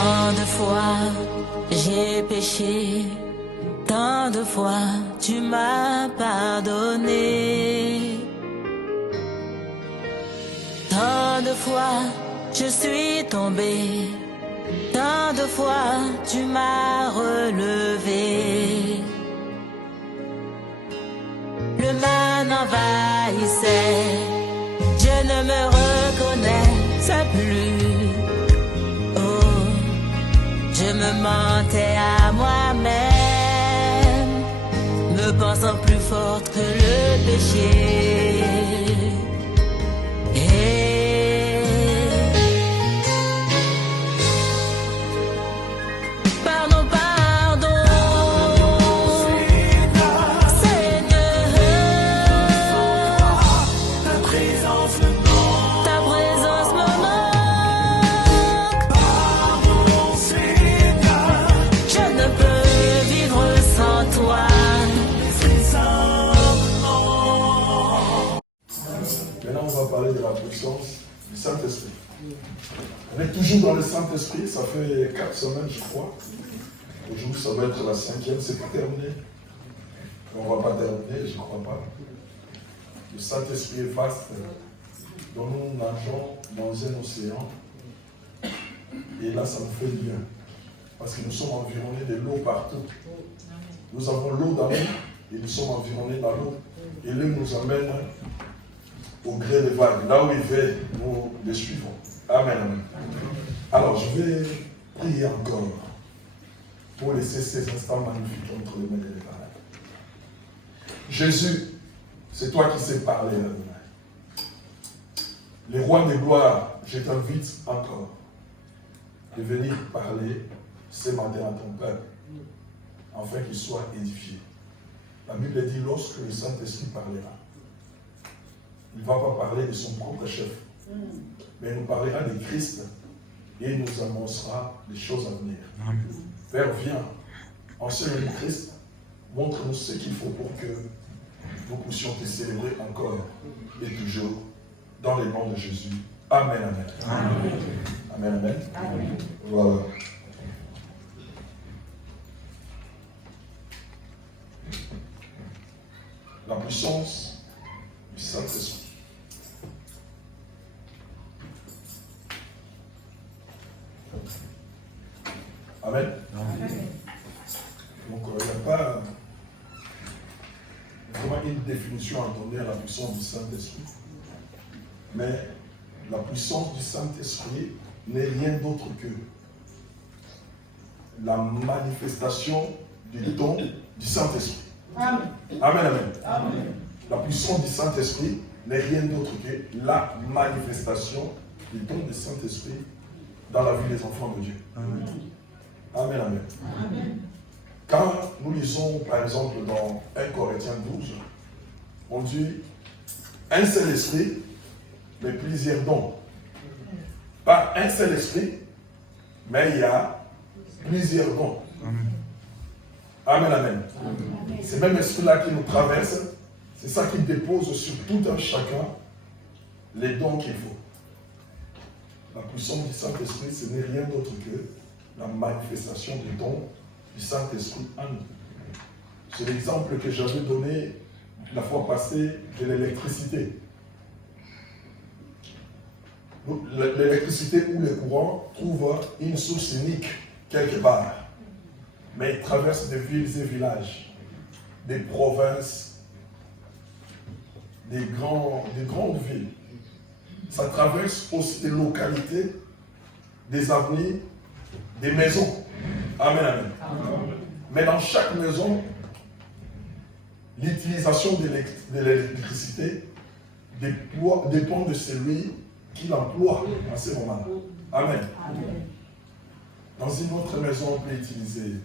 Tant de fois j'ai péché, tant de fois tu m'as pardonné. Tant de fois je suis tombé, tant de fois tu m'as relevé. Le mal m'envahissait, je ne me reconnaissais plus. Oh, je me mentais à moi-même, me pensant plus forte que le péché. Pardon, pardon, Seigneur, ta présence me manque. Pardon, Seigneur, je ne peux vivre sans toi. Maintenant, on va parler de la puissance du Saint-Esprit. On est toujours dans le Saint-Esprit, ça fait 4 semaines, je crois. Aujourd'hui, ça va être la 5e, c'est pas terminé. On ne va pas terminer, je ne crois pas. Le Saint-Esprit est vaste, dont nous nageons dans un océan. Et là, ça nous fait du bien. Parce que nous sommes environnés de l'eau partout. Nous avons l'eau dans nous et nous sommes environnés dans l'eau. Et l'eau nous amène au gré des vagues. Là où il va, nous les suivons. Amen, amen. Alors, je vais prier encore pour laisser ces instants magnifiques entre les mains de l'Éternel. Jésus, c'est toi qui sais parler là demain. Les rois des gloires, je t'invite encore de venir parler ce matin à ton peuple, afin qu'il soit édifié. La Bible dit, lorsque le Saint-Esprit parlera, il ne va pas parler de son propre chef, mais il nous parlera de Christ et il nous annoncera les choses à venir. Amen. Père, viens, enseigne-nous Christ, montre-nous ce qu'il faut pour que nous puissions te célébrer encore et toujours dans le nom de Jésus. Amen, amen. Amen, amen. Amen. Amen. Voilà. La puissance du Saint-Esprit. Amen. Amen. Donc, il n'y a pas vraiment une définition à donner à la puissance du Saint-Esprit. Mais la puissance du Saint-Esprit n'est rien d'autre que la manifestation du don du Saint-Esprit. Amen. Amen, amen. Amen. La puissance du Saint-Esprit n'est rien d'autre que la manifestation du don du Saint-Esprit dans la vie des enfants de Dieu. Amen. Amen, amen. Amen. Quand nous lisons, par exemple, dans 1 Corinthiens 12, on dit un seul esprit, mais plusieurs dons. Pas un seul esprit, mais il y a plusieurs dons. Amen. Amen, amen. Amen. C'est même esprit-là qui nous traverse, c'est ça qui dépose sur tout un chacun les dons qu'il faut. La puissance du Saint-Esprit, ce n'est rien d'autre que la manifestation des dons du Saint-Esprit en nous. C'est l'exemple que j'avais donné la fois passée de l'électricité. L'électricité ou le courant trouve une source unique quelque part. Mais il traverse des villes et villages, des provinces, des grandes villes. Ça traverse aussi des localités, des avenues, des maisons. Amen, amen. Amen. Mais dans chaque maison, l'utilisation de l'électricité dépend de celui qui l'emploie en ce moment-là. Amen. Amen. Dans une autre maison, on peut utiliser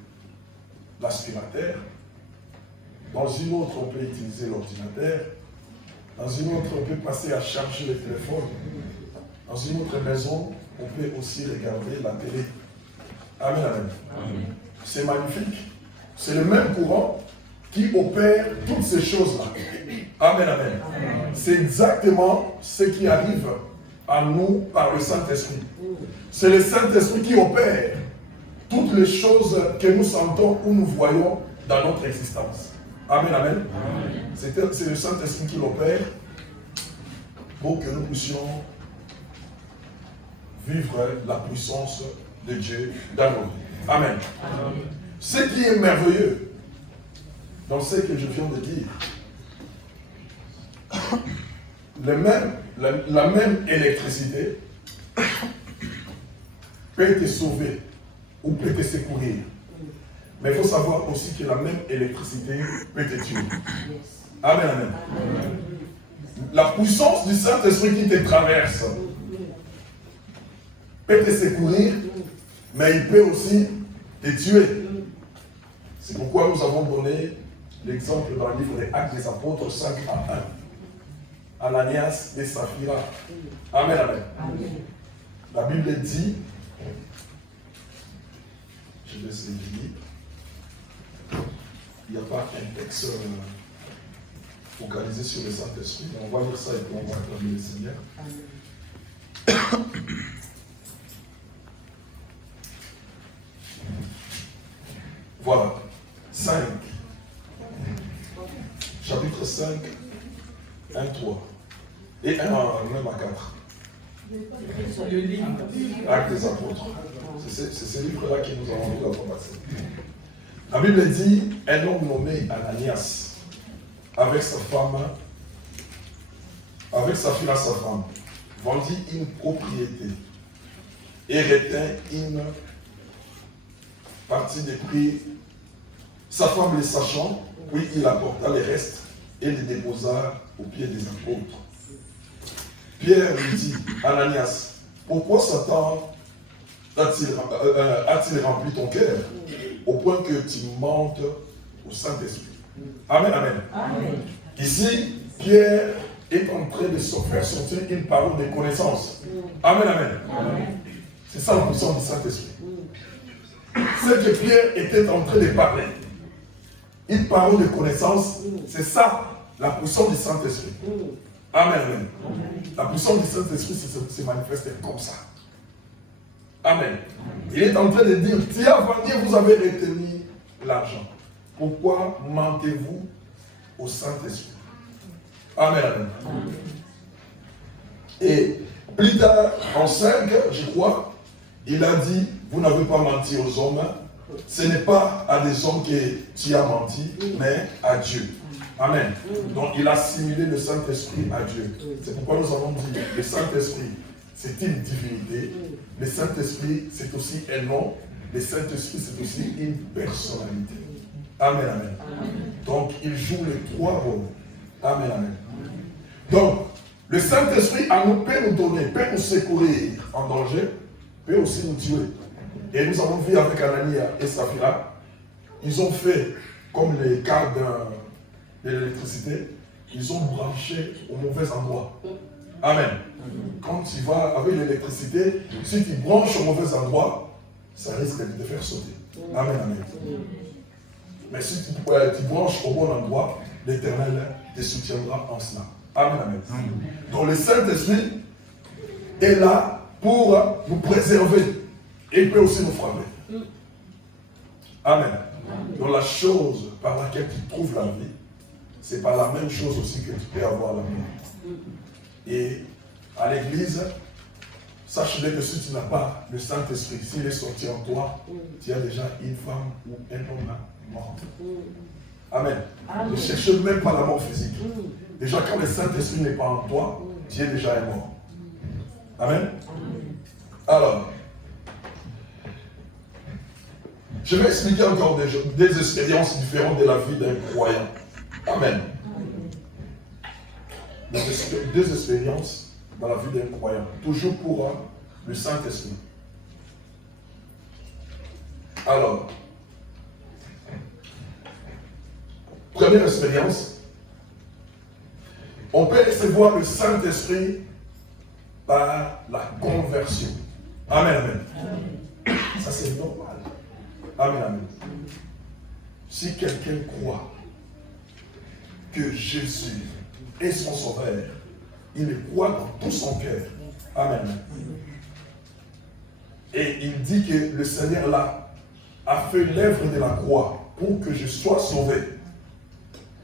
l'aspirateur. Dans une autre, on peut utiliser l'ordinateur. Dans une autre, on peut passer à charger le téléphone. Dans une autre maison, on peut aussi regarder la télé. Amen, amen. Amen. C'est magnifique. C'est le même courant qui opère toutes ces choses-là. Amen, amen. Amen. C'est exactement ce qui arrive à nous par le Saint-Esprit. C'est le Saint-Esprit qui opère toutes les choses que nous sentons ou nous voyons dans notre existence. Amen, amen. C'est le Saint-Esprit qui l'opère pour que nous puissions vivre la puissance de Dieu dans nos vies. Amen. Ce qui est merveilleux dans ce que je viens de dire, la même électricité peut te sauver ou peut te secourir. Mais il faut savoir aussi que la même électricité peut te tuer. Amen, amen. La puissance du Saint-Esprit qui te traverse peut te secourir, mais il peut aussi te tuer. C'est pourquoi nous avons donné l'exemple dans le livre des Actes des Apôtres 5:1. Ananias et Saphira. Amen, amen. La Bible dit, je vais essayer de lire, il n'y a pas un texte focalisé sur le Saint-Esprit, mais on va lire ça et puis on va acclamer le Seigneur. Voilà, 5, chapitre 5, 1, 3, et 1 même à 4. Actes des Apôtres. C'est ce livre-là que nous avons lu la fois passée. La Bible dit, un homme nommé Ananias, avec sa fille à sa femme, vendit une propriété et retint une partie des prix. Sa femme les sachant, puis il apporta les restes et les déposa aux pieds des apôtres. Pierre lui dit, Ananias, pourquoi Satan a-t-il rempli ton cœur au point que tu montes au Saint-Esprit? Amen, amen. Amen. Ici, Pierre est en train de se faire sortir une parole de connaissance. Amen, amen. Amen. C'est ça la puissance du Saint-Esprit. C'est que Pierre était en train de parler. Une parole de connaissance, c'est ça la puissance du Saint-Esprit. Amen, amen. La puissance du Saint-Esprit se manifeste comme ça. Amen. Il est en train de dire, tiens, vendu, vous avez retenu l'argent. Pourquoi mentez-vous au Saint-Esprit? Amen, amen. Et plus tard, en 5, je crois, il a dit, vous n'avez pas menti aux hommes. Ce n'est pas à des hommes que tu as menti, mais à Dieu. Amen. Donc il a assimilé le Saint-Esprit à Dieu. C'est pourquoi nous avons dit, le Saint-Esprit, c'est une divinité. Le Saint-Esprit, c'est aussi un nom. Le Saint-Esprit, c'est aussi une personnalité. Amen, amen. Donc il joue les trois rôles. Amen, amen. Donc, le Saint-Esprit peut nous donner, peut nous secourir en danger, peut aussi nous tuer. Et nous avons vu avec Ananias et Saphira, ils ont fait comme les câbles de l'électricité, ils ont branché au mauvais endroit. Amen. Quand tu vas avec l'électricité, si tu branches au mauvais endroit, ça risque de te faire sauter. Amen, amen. Mais si tu branches au bon endroit, l'Éternel te soutiendra en cela. Amen, amen. Donc le Saint-Esprit est là pour nous préserver. Et il peut aussi nous frapper. Amen. Donc la chose par laquelle tu trouves la vie, c'est par la même chose aussi que tu peux avoir la mort. Et à l'église, sache-le que si tu n'as pas le Saint-Esprit, s'il est sorti en toi, tu as déjà une femme ou un homme mort. Amen. Ne cherche même pas la mort physique. Déjà quand le Saint-Esprit n'est pas en toi, tu es déjà un mort. Amen. Alors, je vais expliquer encore des expériences différentes de la vie d'un croyant. Amen. Deux expériences dans la vie d'un croyant. Toujours pour le Saint-Esprit. Alors, première expérience, on peut recevoir le Saint-Esprit par la conversion. Amen, amen. Ça c'est normal. Amen, amen. Si quelqu'un croit que Jésus est son sauveur, il le croit dans tout son cœur. Amen. Et il dit que le Seigneur l'a a fait l'œuvre de la croix pour que je sois sauvé.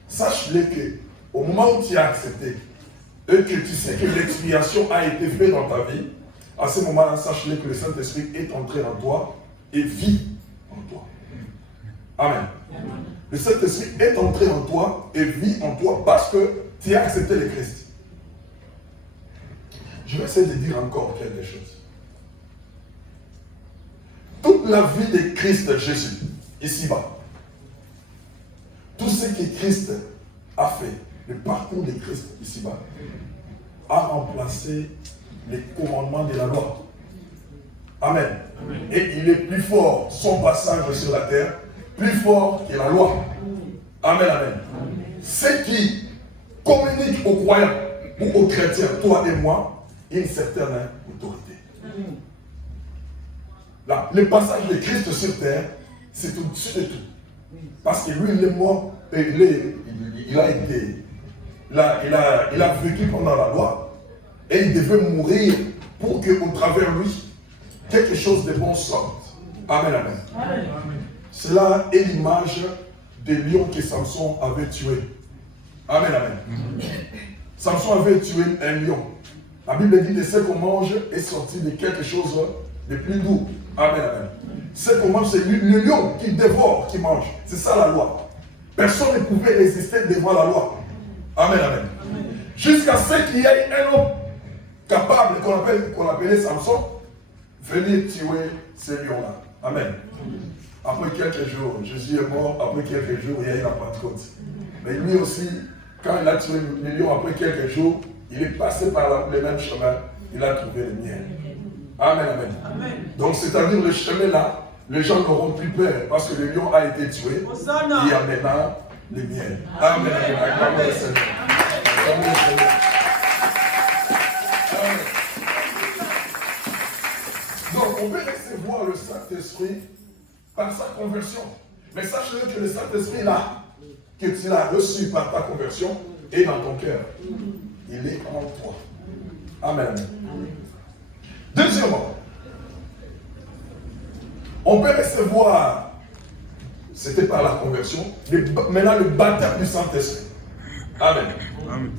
Sache-le que au moment où tu as accepté et que tu sais que l'expiation a été faite dans ta vie, à ce moment-là, sache-le que le Saint-Esprit est entré en toi et vit en toi. Amen. Le Saint-Esprit est entré en toi et vit en toi parce que tu as accepté le Christ. Je vais essayer de dire encore quelque chose. Toute la vie de Christ Jésus, ici-bas, tout ce que Christ a fait, le parcours de Christ ici-bas, a remplacé les commandements de la loi. Amen. Amen. Et il est plus fort, son passage sur la terre, plus fort que la loi. Amen, amen. Ce qui communique aux croyants ou aux chrétiens, toi et moi, une certaine autorité. Là, le passage de Christ sur terre, c'est au-dessus de tout. Parce que lui, il est mort, il a vécu pendant la loi, et il devait mourir pour qu'au travers lui, quelque chose de bon sorte. Amen, amen. Amen. Cela est l'image des lions que Samson avait tué. Amen, amen. Samson avait tué un lion. La Bible dit de ce qu'on mange est sorti de quelque chose de plus doux. Amen, amen. Ce qu'on mange, c'est le lion qui dévore, qui mange. C'est ça la loi. Personne ne pouvait résister devant la loi. Amen, amen. Jusqu'à ce qu'il y ait un homme capable, qu'on appelait Samson, venir tuer ces lions-là. Amen. Après quelques jours, Jésus est mort, après quelques jours, il y a eu la Pentecôte. Mais lui aussi, quand il a tué les lions, après quelques jours, il est passé par le même chemin, il a trouvé le mien. Amen, amen. Amen. Donc, c'est-à-dire le chemin là, les gens n'auront plus peur parce que le lion a été tué. Il y a maintenant le mien. Amen, amen. Acclamez le Seigneur. Acclamez le Seigneur. Donc, on peut recevoir le Saint-Esprit par sa conversion. Mais sachez que le Saint-Esprit là, que tu l'as reçu par ta conversion, est dans ton cœur. Il est en toi. Amen. Deuxièmement, on peut recevoir, c'était par la conversion, maintenant le baptême du Saint-Esprit. Amen. Amen.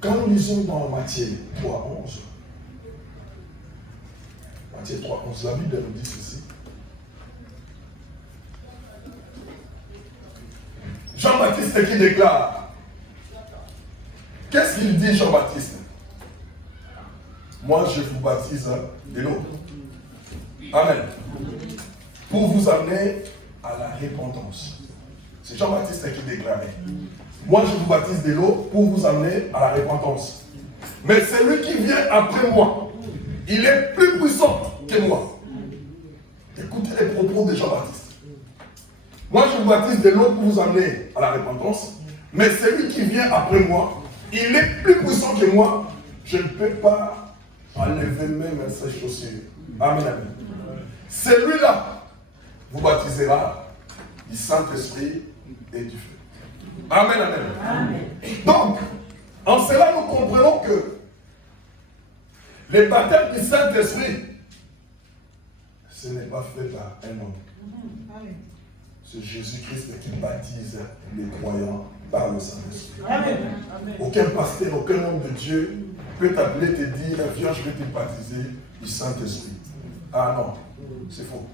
Quand nous lisons dans Matthieu 3:11, Matthieu 3:11, la Bible nous dit ceci. Jean-Baptiste qui déclare, qu'est-ce qu'il dit Jean-Baptiste? Moi je vous baptise de l'eau. Amen. Pour vous amener à la repentance. C'est Jean-Baptiste qui déclarait. Moi je vous baptise de l'eau pour vous amener à la repentance. Mais celui qui vient après moi, il est plus puissant que moi. Écoutez les propos de Jean-Baptiste. Moi je vous baptise de l'eau pour vous amener à la repentance. Mais celui qui vient après moi, il est plus puissant que moi. Je ne peux pas enlever même ses chaussures. Amen, amen. Celui-là vous baptisera du Saint-Esprit et du feu. Amen, amen. Amen. Donc, en cela, nous comprenons que le baptême du Saint-Esprit, ce n'est pas fait par un homme. C'est Jésus-Christ qui baptise les croyants par le Saint-Esprit. Amen. Aucun pasteur, aucun homme de Dieu peut t'appeler, te dire, viens, je vais te baptiser du Saint-Esprit. Ah non, c'est faux.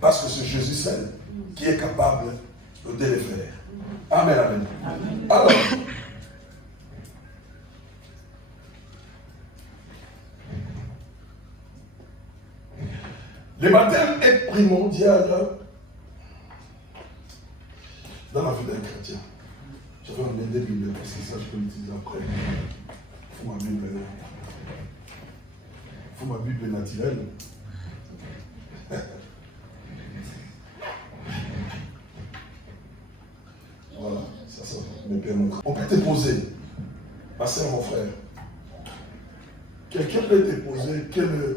Parce que c'est Jésus seul qui est capable de le faire. Amen, amen. Alors, le baptême est primordial dans la vie d'un chrétien. Je vais emmener des Bibles parce que ça, je peux l'utiliser après. Il faut ma Bible naturelle. Voilà, ça me permet. On peut te poser, ma soeur, mon frère, quelqu'un peut te poser quel est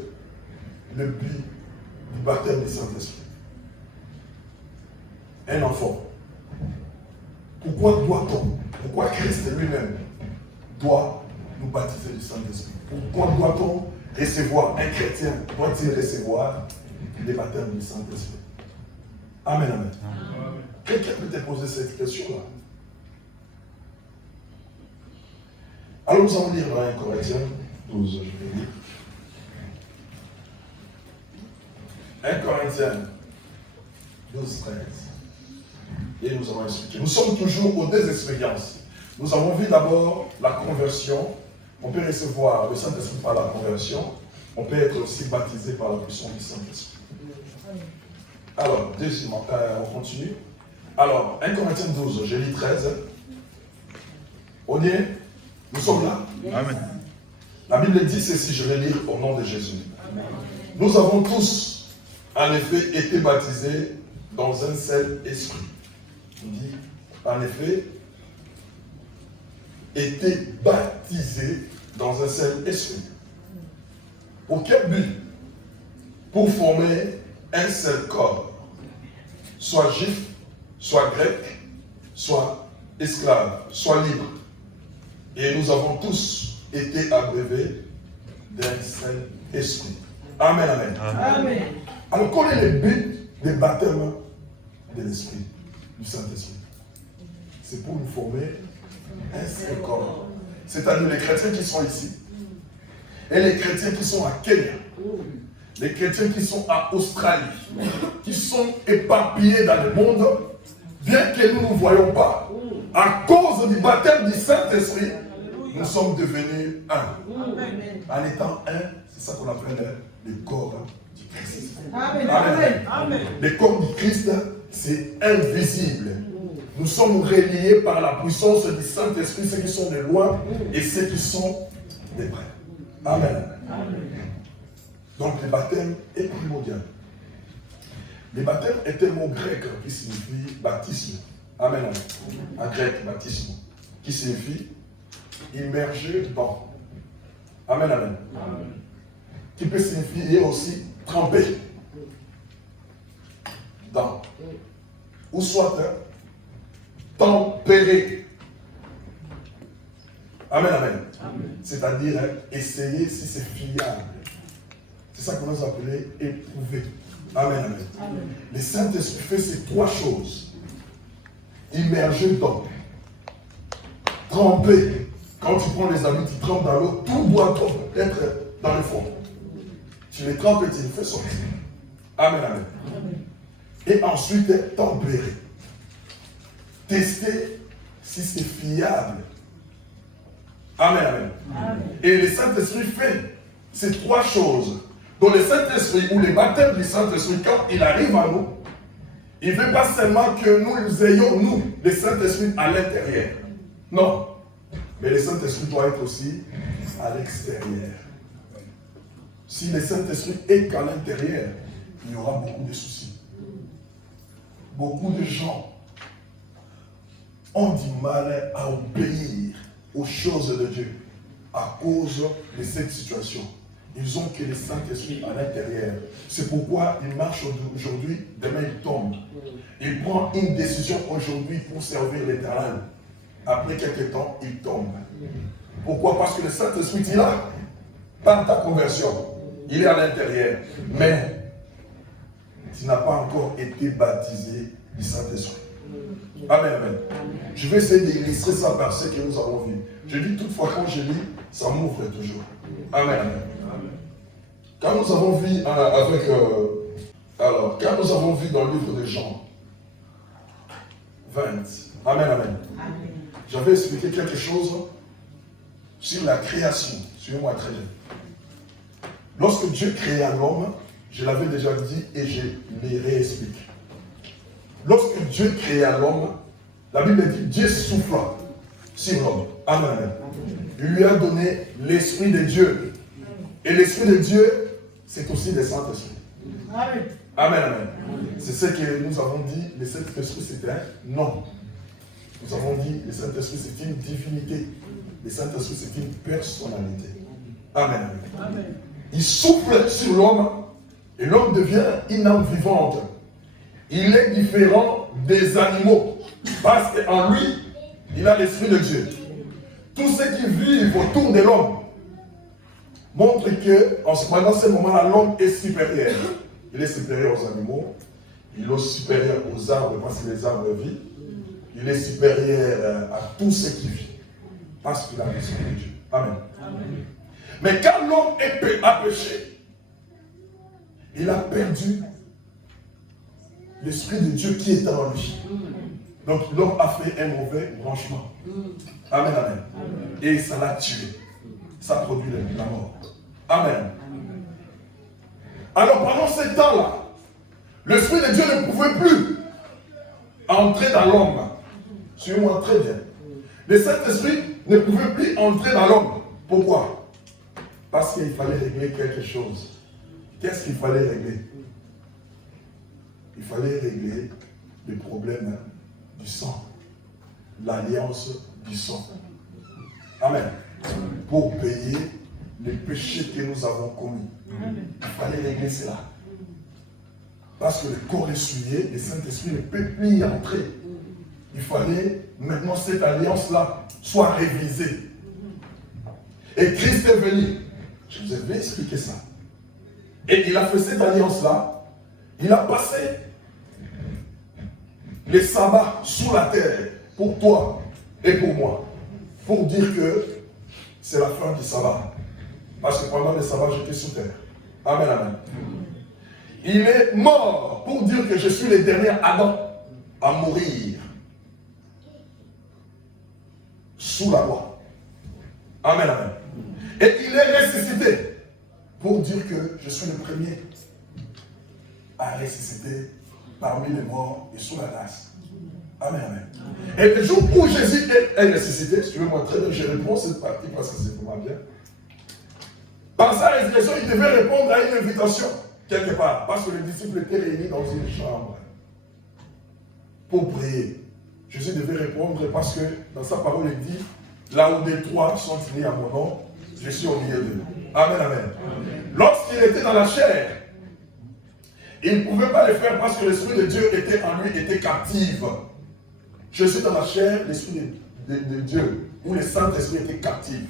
le but du baptême du Saint-Esprit? Un enfant. Pourquoi Christ lui-même doit nous baptiser du Saint-Esprit? Pourquoi doit-on recevoir, un chrétien doit-il recevoir les baptêmes du Saint-Esprit. Amen, amen. Quelqu'un peut te poser cette question-là. Alors nous allons lire dans 1 Corinthiens 12, je vais lire. 1 Corinthiens 12, 13. Et nous allons expliquer. Nous sommes toujours aux deux expériences. Nous avons vu d'abord la conversion. On peut recevoir le Saint-Esprit par la conversion. On peut être aussi baptisé par la puissance du Saint-Esprit. Alors, deuxièmement, on continue. Alors, 1 Corinthiens 12, je lis 13. On y est? Nous sommes là? Amen. La Bible dit ceci, je vais lire au nom de Jésus. Amen. Nous avons tous, en effet, été baptisés dans un seul esprit. On dit, en effet, été baptisés dans un seul esprit. Pour quel but? Pour former un seul corps, soit juif, soit grec, soit esclave, soit libre. Et nous avons tous été abreuvés d'un seul esprit. Amen, amen. Amen. Alors, quel est le but des baptêmes de l'esprit, du Saint-Esprit? C'est pour nous former un seul corps. C'est-à-dire les chrétiens qui sont ici, et les chrétiens qui sont à Kenya, les chrétiens qui sont à Australie, qui sont éparpillés dans le monde, bien que nous ne nous voyons pas, à cause du baptême du Saint-Esprit, nous sommes devenus un. En étant un, c'est ça qu'on appelle le corps du Christ. Amen. Amen. Amen. Le corps du Christ, c'est invisible. Nous sommes reliés par la puissance du Saint-Esprit, ceux qui sont de loin et ceux qui sont de près. Amen. Amen. Donc le baptême est primordial. Le baptême est un mot grec qui signifie baptisme. Amen. En grec, baptisme, qui signifie immerger dans. Amen, amen. Amen. Qui peut signifier aussi tremper dans. Ou soit tempérer. Amen, amen. Amen. C'est-à-dire essayer si c'est fiable. C'est ça qu'on a appelé éprouver. Amen, amen. Amen. Le Saint-Esprit fait ces trois choses. Immerger dans. Tremper. Quand tu prends les habits, tu trempes dans l'eau, tout doit être dans le fond. Tu les trempes et tu les fais sortir. Amen, amen. Amen. Et ensuite, tempérer. Tester si c'est fiable. Amen, amen. Amen. Et le Saint-Esprit fait ces trois choses. Donc le Saint-Esprit, ou le baptême du Saint-Esprit, quand il arrive à nous, il ne veut pas seulement que nous ayons, nous, le Saint-Esprit à l'intérieur. Non. Mais le Saint-Esprit doit être aussi à l'extérieur. Si le Saint-Esprit est qu'à l'intérieur, il y aura beaucoup de soucis. Beaucoup de gens ont du mal à obéir aux choses de Dieu à cause de cette situation. Ils ont que le Saint-Esprit à l'intérieur. C'est pourquoi ils marchent aujourd'hui, demain ils tombent. Ils prennent une décision aujourd'hui pour servir l'Éternel. Après quelques temps, ils tombent. Pourquoi? Parce que le Saint-Esprit est là, par ta conversion. Il est à l'intérieur. Mais tu n'as pas encore été baptisé du Saint-Esprit. Amen, amen. Je vais essayer d'illustrer ça par ce que nous avons vu. Je dis toutefois, quand je lis, ça m'ouvre toujours. Amen, amen. Quand nous avons vu quand nous avons vu dans le livre de Jean 20, amen, amen. Amen. J'avais expliqué quelque chose sur la création. Suivez-moi très bien. Lorsque Dieu créa l'homme, je l'avais déjà dit et je les réexplique. Lorsque Dieu créa l'homme, la Bible dit Dieu souffla sur l'homme. Amen, amen. Il lui a donné l'Esprit de Dieu. Et l'Esprit de Dieu, c'est aussi le Saint-Esprit. Amen. Amen, amen. C'est ce que nous avons dit, le Saint-Esprit c'était un nom. Nous avons dit, le Saint-Esprit c'est une divinité. Le Saint-Esprit c'est une personnalité. Amen, amen. Amen. Il souffle sur l'homme et l'homme devient une âme vivante. Il est différent des animaux parce qu'en lui, il a l'Esprit de Dieu. Tous ceux qui vivent autour de l'homme montrent que, en ce moment, l'homme est supérieur. Il est supérieur aux animaux. Il est supérieur aux arbres parce que les arbres vivent. Il est supérieur à tout ce qui vit parce qu'il a l'esprit de Dieu. Amen. Amen. Mais quand l'homme a péché, il a perdu l'esprit de Dieu qui est en lui. Donc l'homme a fait un mauvais branchement. Amen, amen. Et ça l'a tué. Ça produit la mort. Amen. Alors pendant ce temps-là, l'esprit de Dieu ne pouvait plus entrer dans l'homme. Suivez-moi très bien. Le Saint-Esprit ne pouvait plus entrer dans l'homme. Pourquoi? Parce qu'il fallait régler quelque chose. Qu'est-ce qu'il fallait régler? Il fallait régler le problème du sang. L'alliance du sang. Amen. Pour payer les péchés que nous avons commis. Il fallait régler cela. Parce que le corps essuyé, le Saint-Esprit ne peut plus y entrer. Il fallait maintenant cette alliance-là soit révisée. Et Christ est venu. Je vous avais expliqué ça. Et il a fait cette alliance-là. Il a passé les sabbats sous la terre pour toi et pour moi. Pour dire que c'est la fin du sabbat. Parce que pendant le sabbat, j'étais sous terre. Amen, amen. Il est mort pour dire que je suis le dernier Adam à mourir sous la loi. Amen, amen. Et il est ressuscité pour dire que je suis le premier à ressusciter parmi les morts et sous la grâce. Amen, amen. Et le jour où Jésus est ressuscité, suivez-moi très bien, je réponds cette partie parce que c'est pour moi bien. Par sa résurrection, il devait répondre à une invitation, quelque part, parce que les disciples étaient réunis dans une chambre pour prier. Jésus devait répondre parce que dans sa parole, il dit, là où des trois sont unis à mon nom, je suis au milieu d'eux. Amen, amen. Lorsqu'il était dans la chair, il ne pouvait pas le faire parce que l'Esprit de Dieu était en lui, était captif. Je suis dans la chair, l'Esprit de Dieu, où le Saint-Esprit était captif.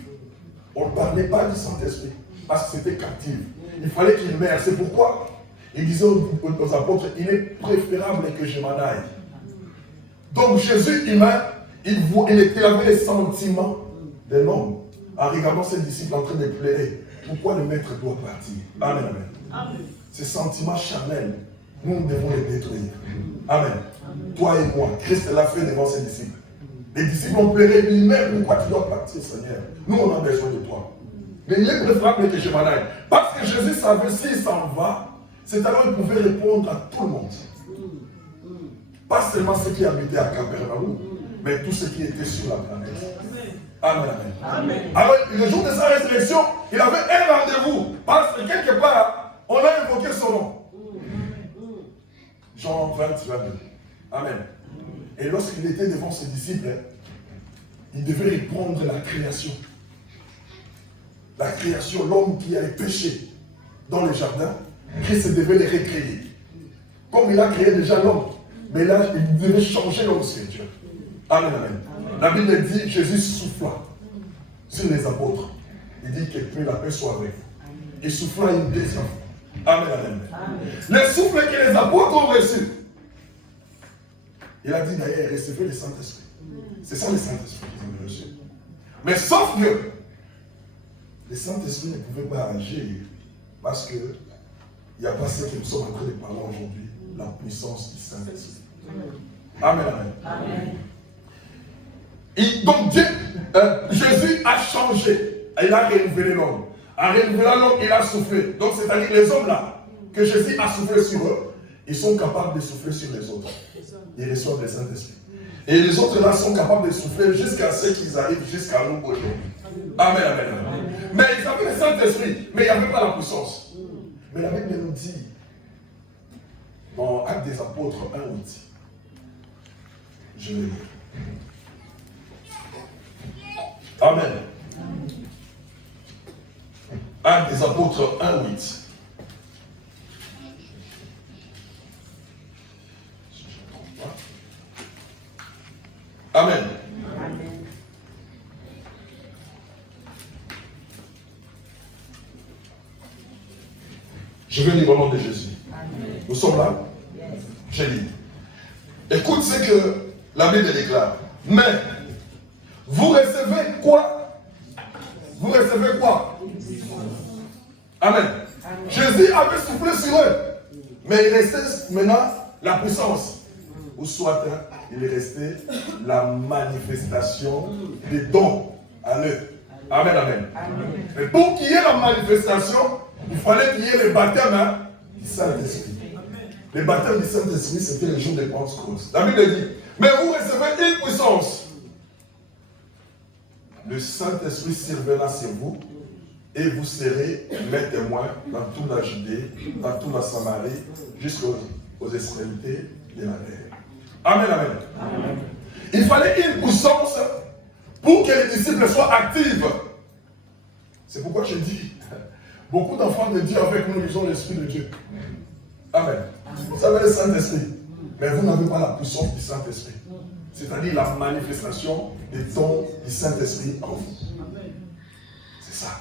On ne parlait pas du Saint-Esprit, parce que c'était captif. Il fallait qu'il meure. C'est pourquoi il disait aux apôtres, il est préférable que je m'en aille. Donc Jésus humain, il avait les sentiments d'un homme. En regardant ses disciples en train de pleurer, pourquoi le maître doit partir? Amen, amen. Amen. Ces sentiments charnels, nous devons les détruire. Amen. Amen. Toi et moi, Christ l'a fait devant ses disciples. Les disciples ont pleuré, ils disent, mais pourquoi tu dois partir, Seigneur? Nous, on a besoin de toi. Mais il est préférable que je m'en aille. Parce que Jésus savait, s'il s'en va, c'est alors qu'il pouvait répondre à tout le monde. Pas seulement ceux qui habitaient à Capernaum, mais tous ceux qui étaient sur la planète. Amen, amen. Amen. Alors, le jour de sa résurrection, il avait un rendez-vous. Parce que quelque part, on a invoqué son nom. Jean 20, 22. Amen. Et lorsqu'il était devant ses disciples, il devait répondre à la création. La création, l'homme qui avait péché dans le jardin, Christ devait les recréer. Comme il a créé déjà l'homme, mais là, il devait changer l'homme spirituel. Amen, amen. La Bible dit, Jésus souffla sur les apôtres. Il dit que la paix soit avec vous. Il souffla une deuxième fois. Amen, amen. Le souffle que les apôtres ont reçu. Il a dit d'ailleurs, recevez le Saint-Esprit. C'est ça le Saint-Esprit qu'ils ont reçu. Mais sauf que le Saint-Esprit ne pouvait pas agir parce qu'il n'y a pas ce que nous sommes en train de parler aujourd'hui, la puissance du Saint-Esprit. Amen, amen. Amen. Et donc Jésus a changé. Il a renouvelé l'homme. En renouvelant l'homme, il a soufflé. Donc c'est-à-dire les hommes là, que Jésus a soufflé sur eux, ils sont capables de souffler sur les autres. Ils reçoivent le Saint-Esprit. Et les autres là sont capables de souffler jusqu'à ce qu'ils arrivent jusqu'à nous aujourd'hui. Amen, amen, amen. Mais ils avaient le Saint-Esprit, mais il n'y avait pas la puissance. Mais la Bible nous dit, dans Actes des Apôtres 1:8, je vais lire. Amen. Actes des Apôtres 1:8. Amen. Amen. Je vais lire au nom de Jésus. Amen. Nous sommes là? J'ai dit. Écoute ce que la Bible déclare. Mais vous recevez quoi? Vous recevez quoi? Amen. Jésus avait soufflé sur eux. Mais il restait maintenant la puissance. Ou soit il est resté la manifestation des dons à eux. Amen, amen. Mais pour qu'il y ait la manifestation, il fallait qu'il y ait le baptême du Saint-Esprit. Le baptême du Saint-Esprit, c'était le jour de Pentecôte. La Bible dit, mais vous recevez une puissance. Le Saint-Esprit surviendra sur vous et vous serez mes témoins dans toute la Judée, dans toute la Samarie, jusqu'aux extrémités de la terre. Amen, amen. Amen. Il fallait une puissance pour que les disciples soient actifs. C'est pourquoi je dis, beaucoup d'enfants de Dieu avec nous, ils ont l'Esprit de Dieu. Amen. Vous avez le Saint-Esprit, mais vous n'avez pas la puissance du Saint-Esprit. C'est-à-dire la manifestation des dons du Saint-Esprit en vous. C'est ça.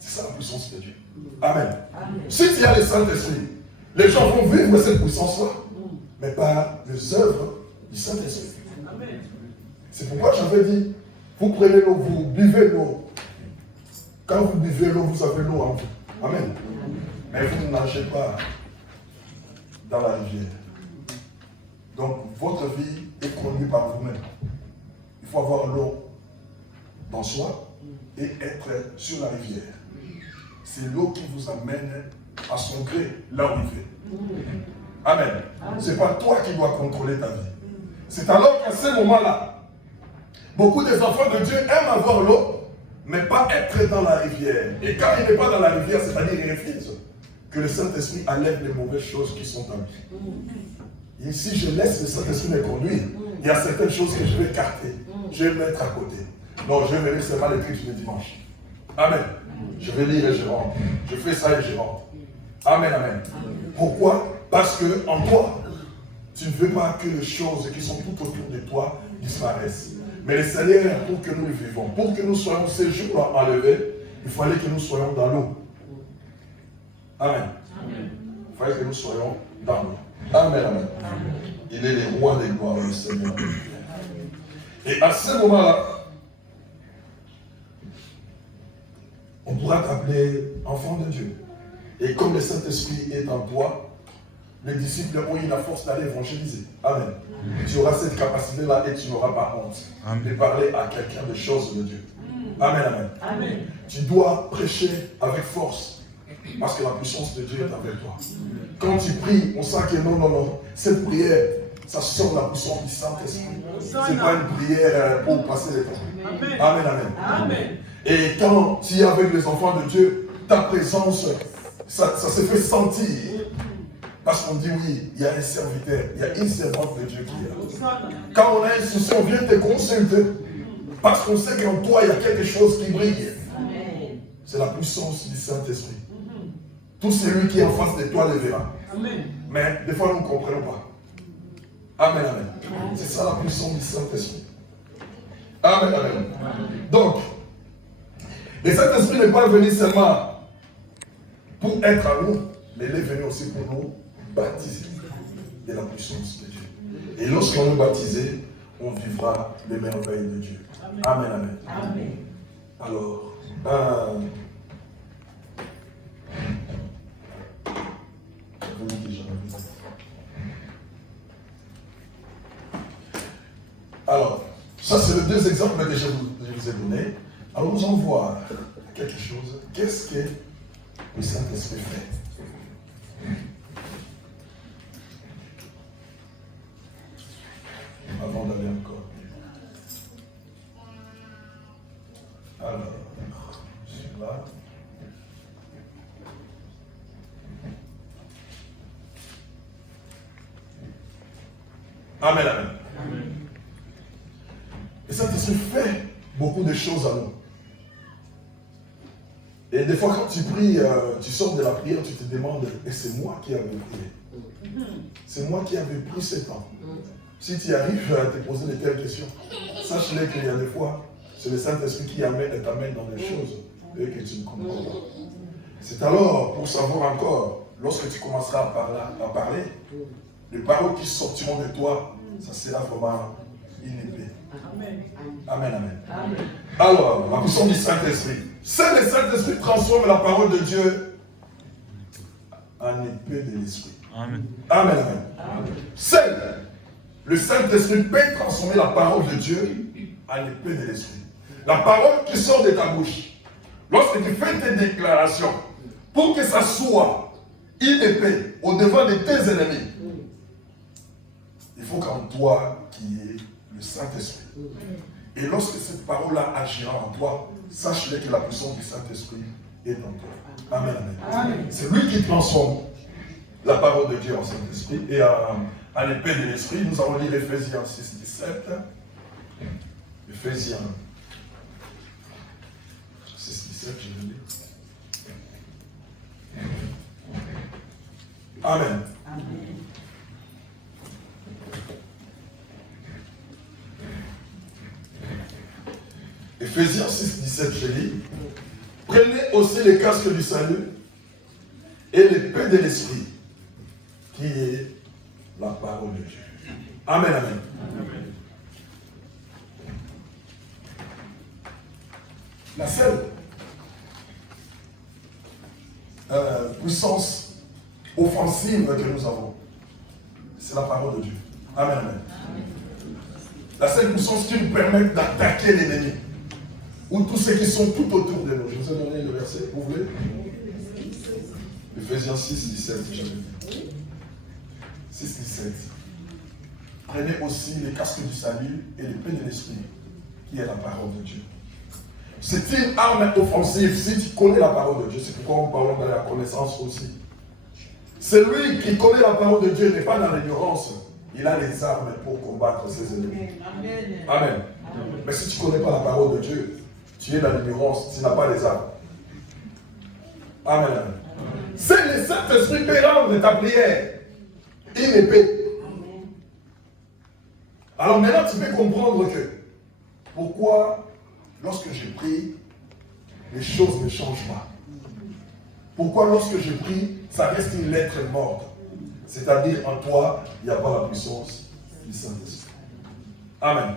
C'est ça la puissance de Dieu. Amen. Si il y a le Saint-Esprit, les gens vont vivre cette puissance-là, mais par les œuvres du Saint-Esprit. C'est pourquoi j'avais dit, vous prenez l'eau, vous buvez l'eau. Quand vous buvez l'eau, vous avez l'eau en vous. Amen. Mais vous ne nagez pas dans la rivière. Donc, votre vie est conduite par vous-même. Il faut avoir l'eau dans soi et être sur la rivière. C'est l'eau qui vous amène à son gré, là où il fait. Amen. Ce n'est pas toi qui dois contrôler ta vie. C'est alors qu'à ce moment-là, beaucoup des enfants de Dieu aiment avoir l'eau, mais pas être dans la rivière. Et quand il n'est pas dans la rivière, c'est-à-dire qu'il refuse que le Saint-Esprit enlève les mauvaises choses qui sont en lui. Et si je laisse le Saint-Esprit me conduire, il y a certaines choses que je vais écarter, je vais mettre à côté. Non, je vais lire seulement l'écriture le dimanche. Amen. Je vais lire et je rentre. Je fais ça et je rentre. Amen, amen. Pourquoi? Parce que en toi, tu ne veux pas que les choses qui sont tout autour de toi disparaissent. Mais le Seigneur, pour que nous le vivons, pour que nous soyons ces jours-là enlevés, il fallait que nous soyons dans l'eau. Amen. Il fallait que nous soyons dans l'eau. Amen, amen. Il est le roi des gloires, le Seigneur. Et à ce moment-là, on pourra t'appeler enfant de Dieu. Et comme le Saint-Esprit est en toi, les disciples ont eu la force d'aller évangéliser. Amen. Tu auras cette capacité-là et tu n'auras pas honte de parler à quelqu'un des choses de Dieu. Amen, amen. Amen. Tu dois prêcher avec force parce que la puissance de Dieu est avec toi. Quand tu pries, on sent que non, cette prière, ça sort de la puissance du Saint-Esprit. Ce n'est pas une prière pour passer le temps. Amen, amen. Amen. Et quand tu es avec les enfants de Dieu, ta présence, ça se fait sentir. Parce qu'on dit oui, il y a un serviteur, il y a une servante de Dieu qui est là. Quand on a un souci, on vient te consulter. Parce qu'on sait qu'en toi, il y a quelque chose qui brille. C'est la puissance du Saint-Esprit. Tout celui qui est en face de toi le verra. Mais des fois, nous ne comprenons pas. Amen, amen. C'est ça la puissance du Saint-Esprit. Amen, amen. Donc, le Saint-Esprit n'est pas venu seulement pour être à nous, mais il est venu aussi pour nous baptiser de la puissance de Dieu. Et lorsqu'on est baptisé, on vivra les merveilles de Dieu. Amen, amen. Amen. Alors, ça c'est les deux exemples que je vous ai donnés. Alors nous allons voir quelque chose. Qu'est-ce que le Saint-Esprit fait? Avant d'aller encore. Alors, je suis là. Amen, amen. Amen. Le Saint-Esprit fait beaucoup de choses à nous. Et des fois, quand tu pries, tu sors de la prière, tu te demandes, et c'est moi qui avais prié. C'est moi qui avais pris ce temps. Si tu arrives à te poser de telles questions, sache-le qu'il y a des fois, c'est le Saint-Esprit qui t'amène dans des choses et que tu ne comprends pas. C'est alors pour savoir encore lorsque tu commenceras à parler, les paroles qui sortiront de toi, ça sera vraiment une épée. Amen. Amen, amen. Amen. Alors, la puissance du Saint-Esprit. C'est le Saint-Esprit transforme la parole de Dieu en épée de l'Esprit. Amen. Amen, amen. Amen. Seul le Saint-Esprit peut transformer la parole de Dieu en épée de l'Esprit. La parole qui sort de ta bouche, lorsque tu fais tes déclarations, pour que ça soit une épée au devant de tes ennemis, il faut qu'en toi, qui est le Saint-Esprit. Et lorsque cette parole-là agira en toi, sache-le que la puissance du Saint-Esprit est en toi. Amen, amen. Amen. C'est lui qui transforme la parole de Dieu en Saint-Esprit et en épée de l'Esprit. Nous allons lire Ephésiens 6, 17. Ephésiens 6, 17, je vais lire. Amen. Amen. Ephésiens 6, 17, je lis. Prenez aussi les casques du salut et l'épée de l'Esprit, qui est la parole de Dieu. Amen, amen. Amen. La seule puissance offensive que nous avons, c'est la parole de Dieu. Amen, amen. Amen. La seule puissance qui nous permet d'attaquer l'ennemi, ou tous ceux qui sont tout autour de nous. Je vous ai donné le verset, vous voulez? Ephésiens 6, 17, j'avais dit. 6, 17. Prenez aussi les casques du salut et l'épée de l'Esprit, qui est la parole de Dieu. C'est une arme offensive. Si tu connais la parole de Dieu, c'est pourquoi nous parlons de la connaissance aussi. Celui qui connaît la parole de Dieu n'est pas dans l'ignorance. Il a les armes pour combattre ses ennemis. Amen. Amen. Amen. Mais si tu ne connais pas la parole de Dieu, tu es dans l'ignorance, tu n'as pas les armes. Amen. Amen. C'est le Saint-Esprit peut rendre ta prière une épée. Amen. Alors maintenant, tu peux comprendre que pourquoi, lorsque je prie, les choses ne changent pas. Pourquoi, lorsque je prie, ça reste une lettre morte. C'est-à-dire, en toi, il n'y a pas la puissance du Saint-Esprit. Amen.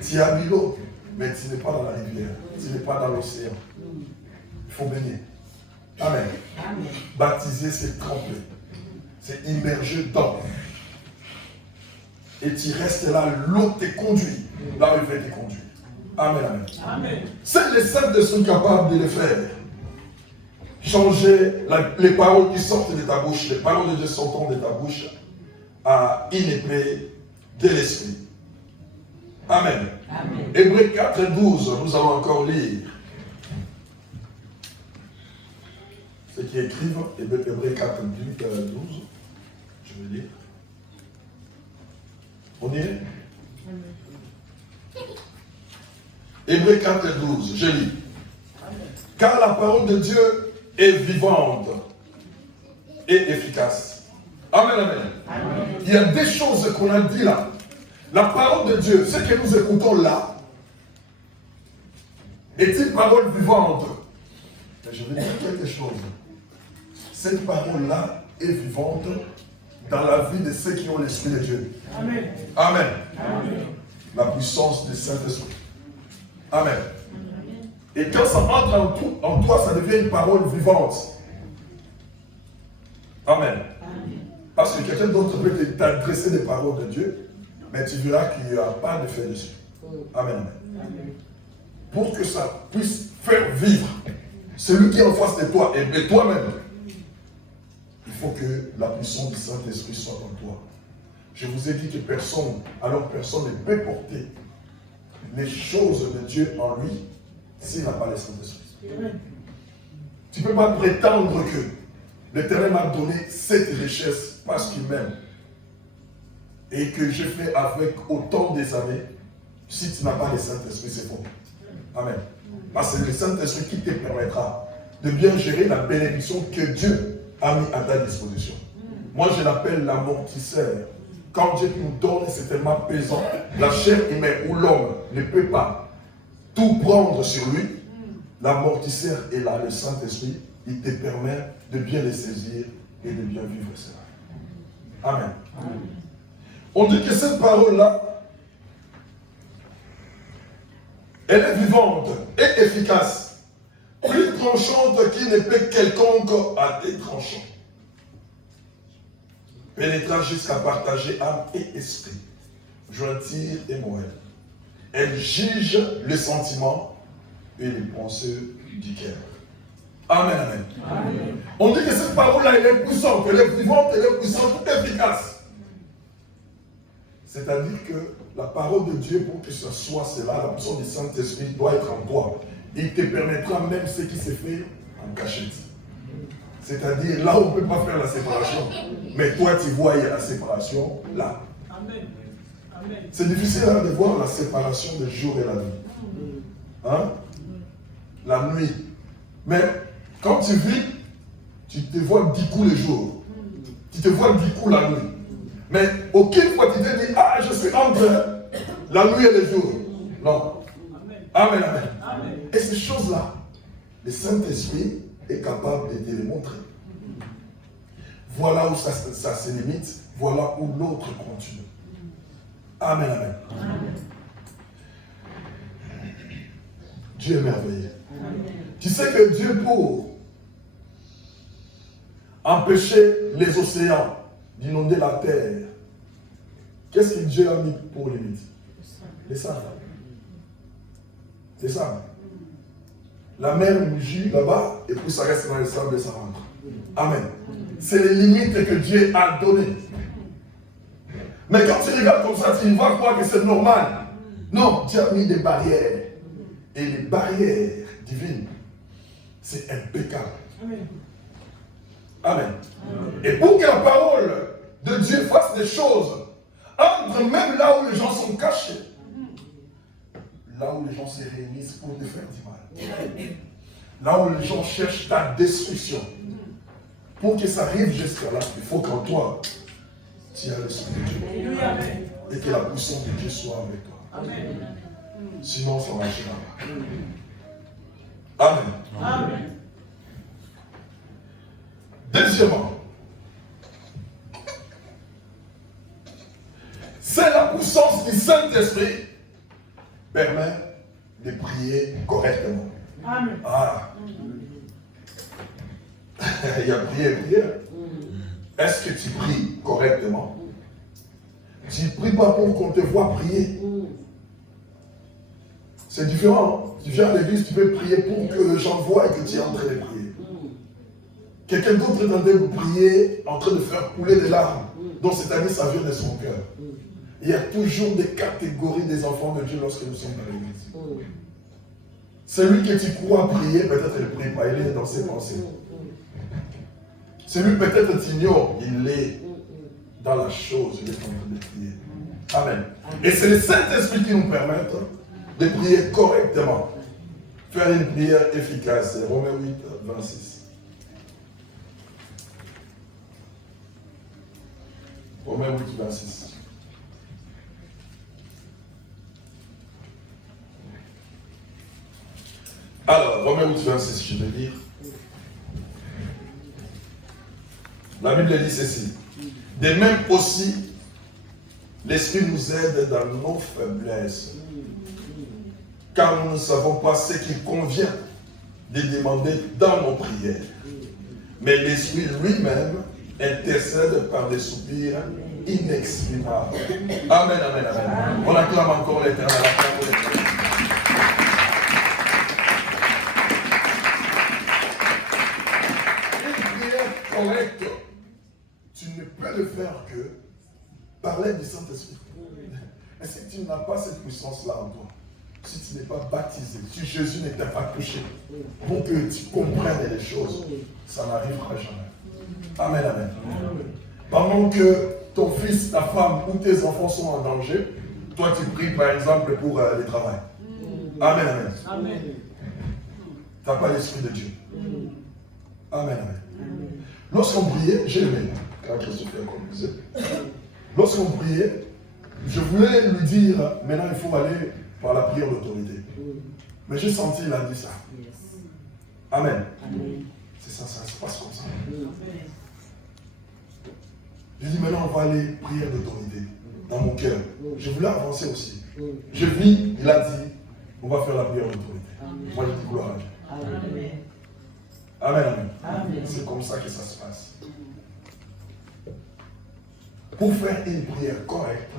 Tu es à Milo, mais tu n'es pas dans la rivière, tu n'es pas dans l'océan. Il faut bénir. Amen. Amen. Baptiser, c'est tremper. C'est immerger dans. Et tu restes là, l'eau te conduit. Là où il veut te conduire. Amen, amen. Amen. C'est les Saint-Esprit capables de le faire. Changer les paroles qui sortent de ta bouche, les paroles de Dieu sortant de ta bouche, à une épée de l'Esprit. Amen. Amen. Hébreux 4, 12, nous allons encore lire. Ceux qui écrivent, Hébreux 4, 12, je vais lire. On y est? Hébreux 4, 12, je lis. Car la parole de Dieu est vivante et efficace. Amen, amen. Amen. Il y a des choses qu'on a dit là. La parole de Dieu, ce que nous écoutons là, est une parole vivante. Mais je vais dire quelque chose. Cette parole-là est vivante dans la vie de ceux qui ont l'Esprit de Dieu. Amen. Amen. Amen. La puissance du Saint-Esprit. Amen. Et quand ça entre en toi, ça devient une parole vivante. Amen. Parce que quelqu'un d'autre peut t'adresser des paroles de Dieu, mais tu verras qu'il n'y aura pas d'effet dessus. Amen. Pour que ça puisse faire vivre celui qui est en face de toi et toi-même, il faut que la puissance du Saint-Esprit soit en toi. Je vous ai dit que personne ne peut porter les choses de Dieu en lui s'il n'a pas le Saint-Esprit. Tu ne peux pas prétendre que l'Éternel m'a donné cette richesse parce qu'il m'aime et que je fais avec autant des années. Si tu n'as pas le Saint-Esprit, c'est faux. Amen. Parce que c'est le Saint-Esprit qui te permettra de bien gérer la bénédiction que Dieu a mis à ta disposition. Moi, je l'appelle l'amortisseur. Quand Dieu nous donne, c'est tellement pesant. La chair humaine ou l'homme ne peut pas tout prendre sur lui. L'amortisseur est là, le Saint-Esprit. Il te permet de bien les saisir et de bien vivre cela. Amen. Amen. On dit que cette parole-là, elle est vivante et efficace, plus tranchante qu'il ne peut quelconque à des tranchants, pénétrant jusqu'à partager âme et esprit, jointure et moelle. Elle juge les sentiments et les pensées du cœur. Amen, amen. Amen. On dit que cette parole-là, elle est puissante, elle est vivante, elle est puissante, efficace. C'est-à-dire que la parole de Dieu, pour que ce soit cela, la puissance du Saint-Esprit doit être en toi. Il te permettra même ce qui se fait en cachette. C'est-à-dire là où on ne peut pas faire la séparation. Mais toi, tu vois, il y a la séparation là. Amen. C'est difficile de voir la séparation du jour et la nuit. Hein? La nuit. Mais quand tu vis, tu te vois 10 coups le jour. Tu te vois 10 coups la nuit. Mais aucune fois tu te dis, ah, je suis entre la nuit et le jour. Non. Amen, amen. Amen. Et ces choses-là, le Saint-Esprit est capable de te les montrer. Voilà où ça se limite, voilà où l'autre continue. Amen, amen. Amen. Dieu est merveilleux. Amen. Tu sais que Dieu, pour empêcher les océans d'inonder la terre, qu'est-ce que Dieu a mis pour limite? Les sables. Les sables. La mer mugit là-bas et puis ça reste dans les sables et ça rentre. Amen. C'est les limites que Dieu a données. Mais quand tu regardes comme ça, tu ne vas croire que c'est normal. Non, Dieu a mis des barrières. Et les barrières divines, c'est impeccable. Amen. Amen. Et pour que la parole de Dieu fasse des choses, entre même là où les gens sont cachés, là où les gens se réunissent pour te faire du mal, là où les gens cherchent ta destruction, pour que ça arrive jusqu'à là, il faut qu'en toi, tu aies l'esprit de Dieu. Et que la puissance de Dieu soit avec toi. Amen. Sinon, ça ne marchera pas. Amen. Amen. Deuxièmement, c'est la puissance du Saint-Esprit permet de prier correctement. Amen. Ah. Il y a prière et prière. Est-ce que tu pries correctement? Tu ne pries pas pour qu'on te voit prier. C'est différent. Tu viens à l'église, tu peux prier pour que les gens voient que tu es en train de prier. Quelqu'un d'autre est en train de prier, en train de faire couler des larmes. Donc c'est-à-dire ça vient de son cœur. Il y a toujours des catégories des enfants de Dieu lorsque nous sommes dans l'église. Celui que tu crois prier, peut-être il ne prie pas, il est dans ses pensées. Celui peut-être t'ignore, il est dans la chose, il est en train de prier. Amen. Et c'est le Saint-Esprit qui nous permet de prier correctement. Faire une prière efficace. C'est Romains 8, 26. Romains 8, 26. Alors, Romains 8, 26, je vais lire. La Bible dit ceci. De même aussi, l'Esprit nous aide dans nos faiblesses. Car nous ne savons pas ce qu'il convient de demander dans nos prières. Mais l'Esprit lui-même intercède par des soupirs inexprimables. Amen, amen, amen. On acclame encore l'Éternel. Une prière correcte, tu ne peux le faire que parler du Saint-Esprit. Et si tu n'as pas cette puissance-là en toi, si tu n'es pas baptisé, si Jésus ne t'a pas touché, pour que tu comprennes les choses, ça n'arrivera jamais. Amen, amen. Pendant que ton fils, ta femme ou tes enfants sont en danger, toi tu pries par exemple pour le travail. Amen, amen. Amen. Tu n'as pas l'Esprit de Dieu. Amen, amen. Lorsqu'on priait, j'ai aimé, quand Christopher conduisait, lorsqu'on priait, je voulais lui dire, maintenant il faut aller par la prière d'autorité. Mais j'ai senti, il a dit ça. Amen. C'est ça, ça se passe comme ça. Je dis maintenant on va aller prière d'autorité dans mon cœur. Je voulais avancer aussi. Je vis, il a dit, on va faire la prière d'autorité. Moi je dis gloire à Dieu. Amen, amen. Amen. C'est comme ça que ça se passe. Pour faire une prière correcte,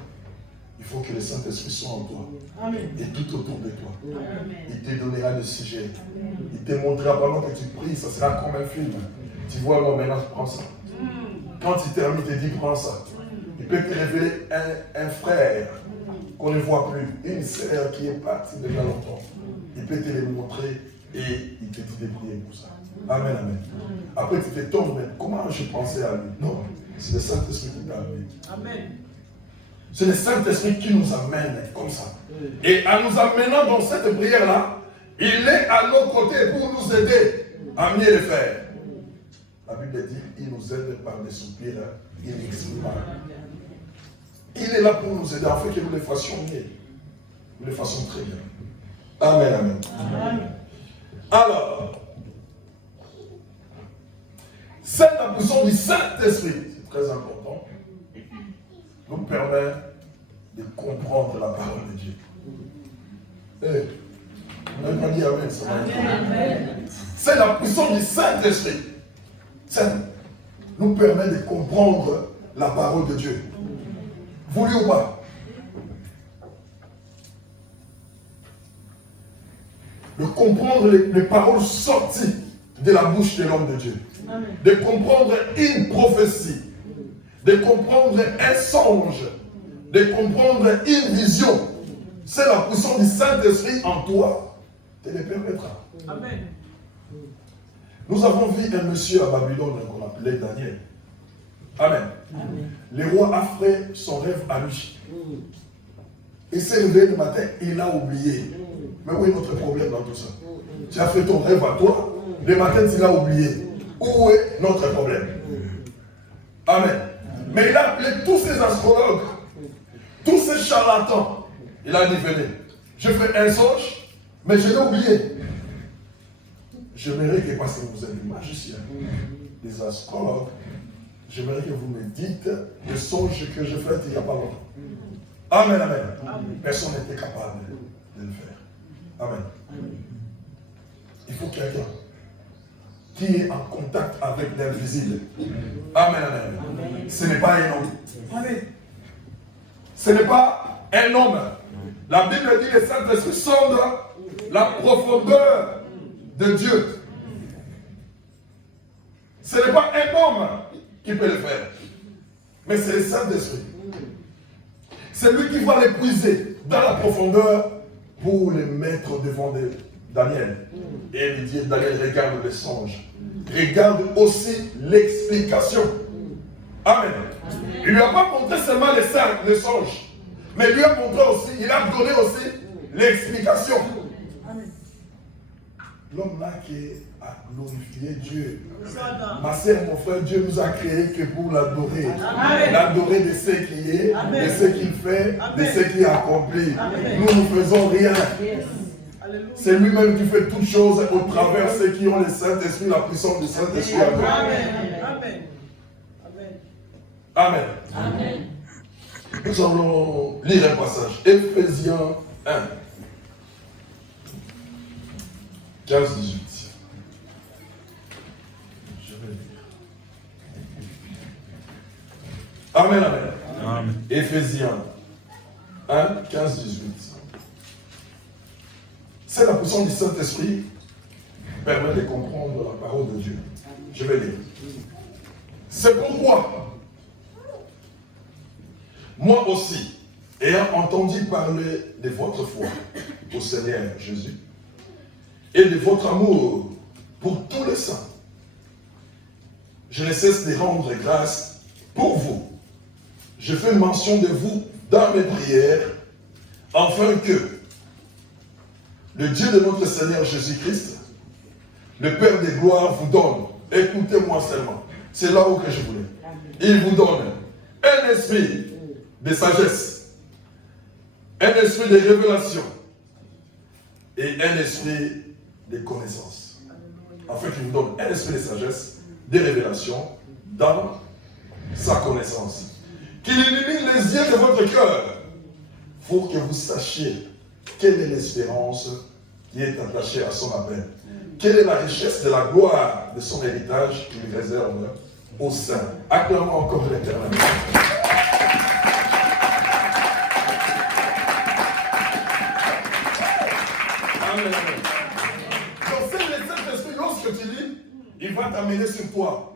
il faut que le Saint-Esprit soit en toi. Amen. Et tout autour de toi. Amen. Il te donnera le sujet. Amen. Il te montrera pendant que tu pries, ça sera comme un film. Tu vois, moi maintenant je prends ça. Quand il termine, il te dit prends ça. Il peut te révéler un frère qu'on ne voit plus, une sœur qui est partie déjà longtemps. Il peut te le montrer et il te dit de prier pour ça. Amen, amen. Après tu te tombes, mais comment je pensais à lui? Non, c'est le Saint-Esprit qui t'a amené. Amen. C'est le Saint-Esprit qui nous amène comme ça. Et en nous amenant dans cette prière-là, il est à nos côtés pour nous aider à mieux le faire. La Bible dit, il nous aide par des soupirs inexprimables. Il est là pour nous aider, afin que nous les fassions mieux. Nous les fassions très bien. Amen, amen. Amen. Alors, c'est la puissance du Saint-Esprit, c'est très important, nous permet de comprendre la parole de Dieu. On n'a pas dit amen, ça va être. C'est la puissance du Saint-Esprit. Ça nous permet de comprendre la parole de Dieu. Voulu ou pas? De comprendre les paroles sorties de la bouche de l'homme de Dieu. Amen. De comprendre une prophétie. De comprendre un songe. De comprendre une vision. C'est la puissance du Saint-Esprit en toi qui te le permettra. Amen. Nous avons vu un monsieur à Babylone qu'on appelait Daniel. Amen. Amen. Le roi a fait son rêve à lui. Il s'est réveillé le matin, il a oublié. Mais où est notre problème dans tout ça? Tu as fait ton rêve à toi, le matin tu l'as oublié. Où est notre problème? Amen. Mais il a appelé tous ces astrologues, tous ces charlatans. Il a dit, venez, je fais un songe, mais je l'ai oublié. J'aimerais que, parce que vous êtes des magiciens, des astrologues, j'aimerais que vous me dites le songe que je fais il n'y a pas longtemps. Amen, amen. Amen. Personne n'était capable de le faire. Amen. Amen. Il faut quelqu'un qui est en contact avec l'invisible. Amen, amen. Amen. Ce n'est pas un homme. Amen. Ce n'est pas un homme. La Bible dit que le Saint-Esprit sonde la profondeur de Dieu. Ce n'est pas un homme qui peut le faire. Mais c'est le Saint-Esprit. C'est lui qui va l'épuiser dans la profondeur pour le mettre devant Daniel. Et lui dire, Daniel, regarde le songe. Regarde aussi l'explication. Amen. Il ne lui a pas montré seulement le songe. Mais il lui a montré aussi, il a donné aussi l'explication. L'homme là qui a glorifié Dieu. Ma sœur, mon frère, Dieu nous a créés que pour l'adorer. L'adorer de ce qui est, de ce qu'il fait, de ce qu'il a accompli. Amen. Nous ne faisons rien. C'est lui-même qui fait toutes choses au travers de ceux qui ont le Saint-Esprit, la puissance du Saint-Esprit. Amen. Amen. Amen. Nous allons lire un passage. Éphésiens 1. 15-18. Je vais lire. Amen, amen. Amen. Éphésiens 1, 15-18. C'est la puissance du Saint-Esprit qui permet de comprendre la parole de Dieu. Je vais lire. C'est pourquoi, moi aussi, ayant entendu parler de votre foi au Seigneur Jésus, et de votre amour pour tous les saints, je ne cesse de rendre grâce pour vous. Je fais mention de vous dans mes prières, afin que le Dieu de notre Seigneur Jésus-Christ, le Père des gloires, vous donne, écoutez-moi seulement, c'est là où que je voulais, il vous donne un esprit de sagesse, un esprit de révélation et un esprit de connaissance. Afin qu'il vous donne un esprit de sagesse, de révélation dans sa connaissance. Qu'il illumine les yeux de votre cœur pour que vous sachiez quelle est l'espérance qui est attachée à son appel. Quelle est la richesse de la gloire de son héritage qu'il réserve aux saints. Acclamons encore l'Éternel. Amen. Donc c'est le Saint-Esprit, lorsque tu lis, il va t'amener sur toi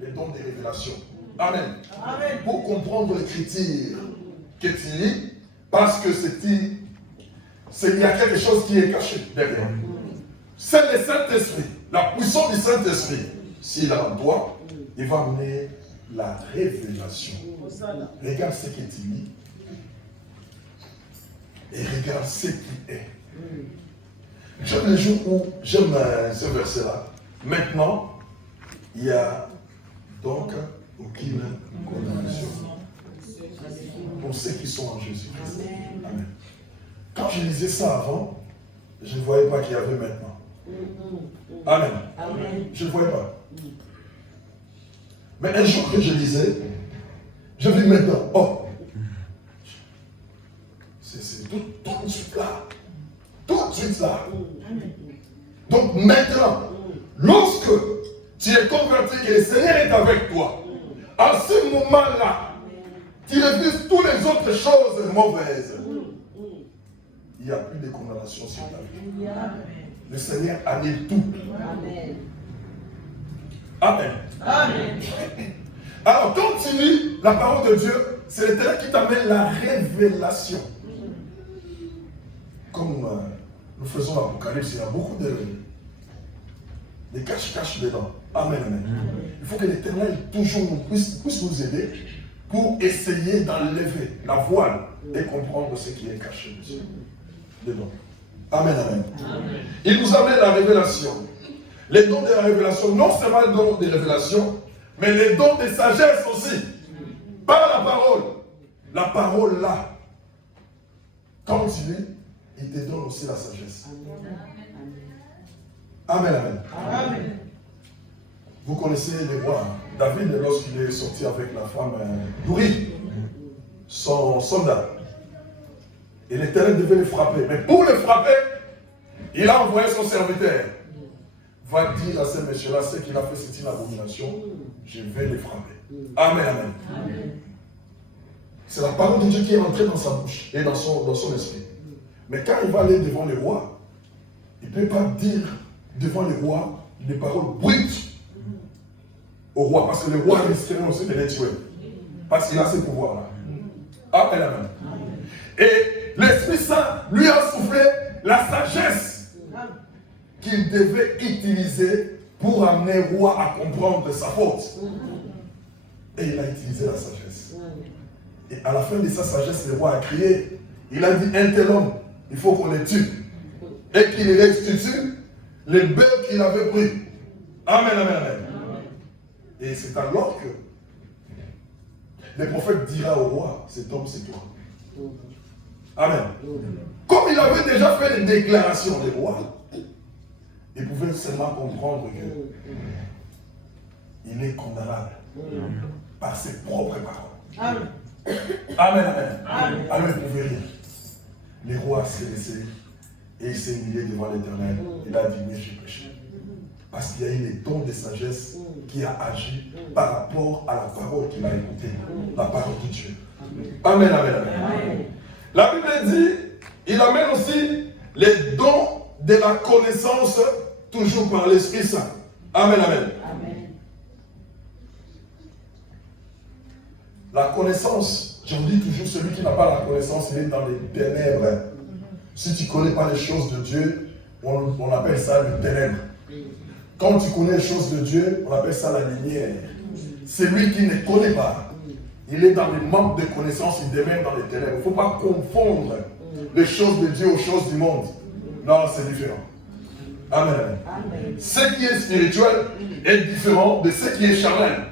les dons des révélations. Amen. Amen. Pour comprendre l'écriture que tu lis, parce que il y a quelque chose qui est caché derrière. C'est le Saint-Esprit, la puissance du Saint-Esprit. S'il est en toi, il va amener la révélation. Regarde ce que tu lis et regarde ce qui est. J'aime les jours où j'aime ce verset-là. Maintenant, il y a donc aucune condamnation pour ceux qui sont en Jésus-Christ. Amen. Quand je lisais ça avant, je ne voyais pas qu'il y avait maintenant. Amen. Je ne voyais pas. Mais un jour que je lisais, je vis maintenant. Oh, c'est tout de suite là. Tout de suite là. Donc maintenant, lorsque tu es converti et le Seigneur est avec toi, à ce moment-là, tu refuses toutes les autres choses mauvaises. Il n'y a plus de condamnation sur ta vie. Le Seigneur annule tout. Amen. Amen. Alors, quand tu lis la parole de Dieu, c'est l'Éternel qui t'amène la révélation. Comme nous faisons l'Apocalypse, il y a beaucoup de cache-cache dedans. Amen, amen. Il faut que l'Éternel toujours puisse nous aider pour essayer d'enlever la voile et comprendre ce qui est caché dedans. Amen, amen. Amen. Il nous amène la révélation. Les dons de la révélation, non seulement les dons de révélation, mais les dons de sagesse aussi. Par la parole. La parole là. Quand tu lis, il te donne aussi la sagesse. Amen, amen. Amen. Vous connaissez les rois. David, lorsqu'il est sorti avec la femme d'Uri, son soldat, et l'Éternel devait le frapper. Mais pour le frapper, il a envoyé son serviteur. Va dire à ce monsieur-là, ce qu'il a fait, c'est une abomination. Je vais le frapper. Amen, amen. Amen. C'est la parole de Dieu qui est entrée dans sa bouche et dans son esprit. Mais quand il va aller devant le roi, il ne peut pas dire devant le roi des paroles brutes au roi, parce que le roi risquerait aussi de les tuer. Parce qu'il a ce pouvoir-là. Amen, amen. Et l'Esprit Saint lui a soufflé la sagesse qu'il devait utiliser pour amener le roi à comprendre sa faute. Et il a utilisé la sagesse. Et à la fin de sa sagesse, le roi a crié. Il a dit, un tel homme, il faut qu'on le tue. Et qu'il restitue les bœufs qu'il avait pris. Amen, amen, amen. Et c'est alors que le prophète dira au roi, cet homme c'est toi. Amen. Comme il avait déjà fait une déclaration des rois, il pouvait seulement comprendre qu'il est condamnable par ses propres paroles. Amen, amen. Alors il ne pouvait rien. Le roi s'est laissé et il s'est humilié devant l'Éternel. Il a dit, oui, j'ai péché. Parce qu'il y a eu les dons de sagesse qui a agi par rapport à la parole qu'il a écoutée, la parole de Dieu. Amen, amen, amen. La Bible dit, il amène aussi les dons de la connaissance, toujours par l'Esprit Saint. Amen, amen. La connaissance, je vous dis toujours, celui qui n'a pas la connaissance, il est dans les ténèbres. Si tu ne connais pas les choses de Dieu, on appelle ça le ténèbre. Quand tu connais les choses de Dieu, on appelle ça la lumière. Celui qui ne connaît pas, il est dans le manque de connaissance, il demeure dans les ténèbres. Il ne faut pas confondre les choses de Dieu aux choses du monde. Non, c'est différent. Amen. Amen. Ce qui est spirituel est différent de ce qui est charnel.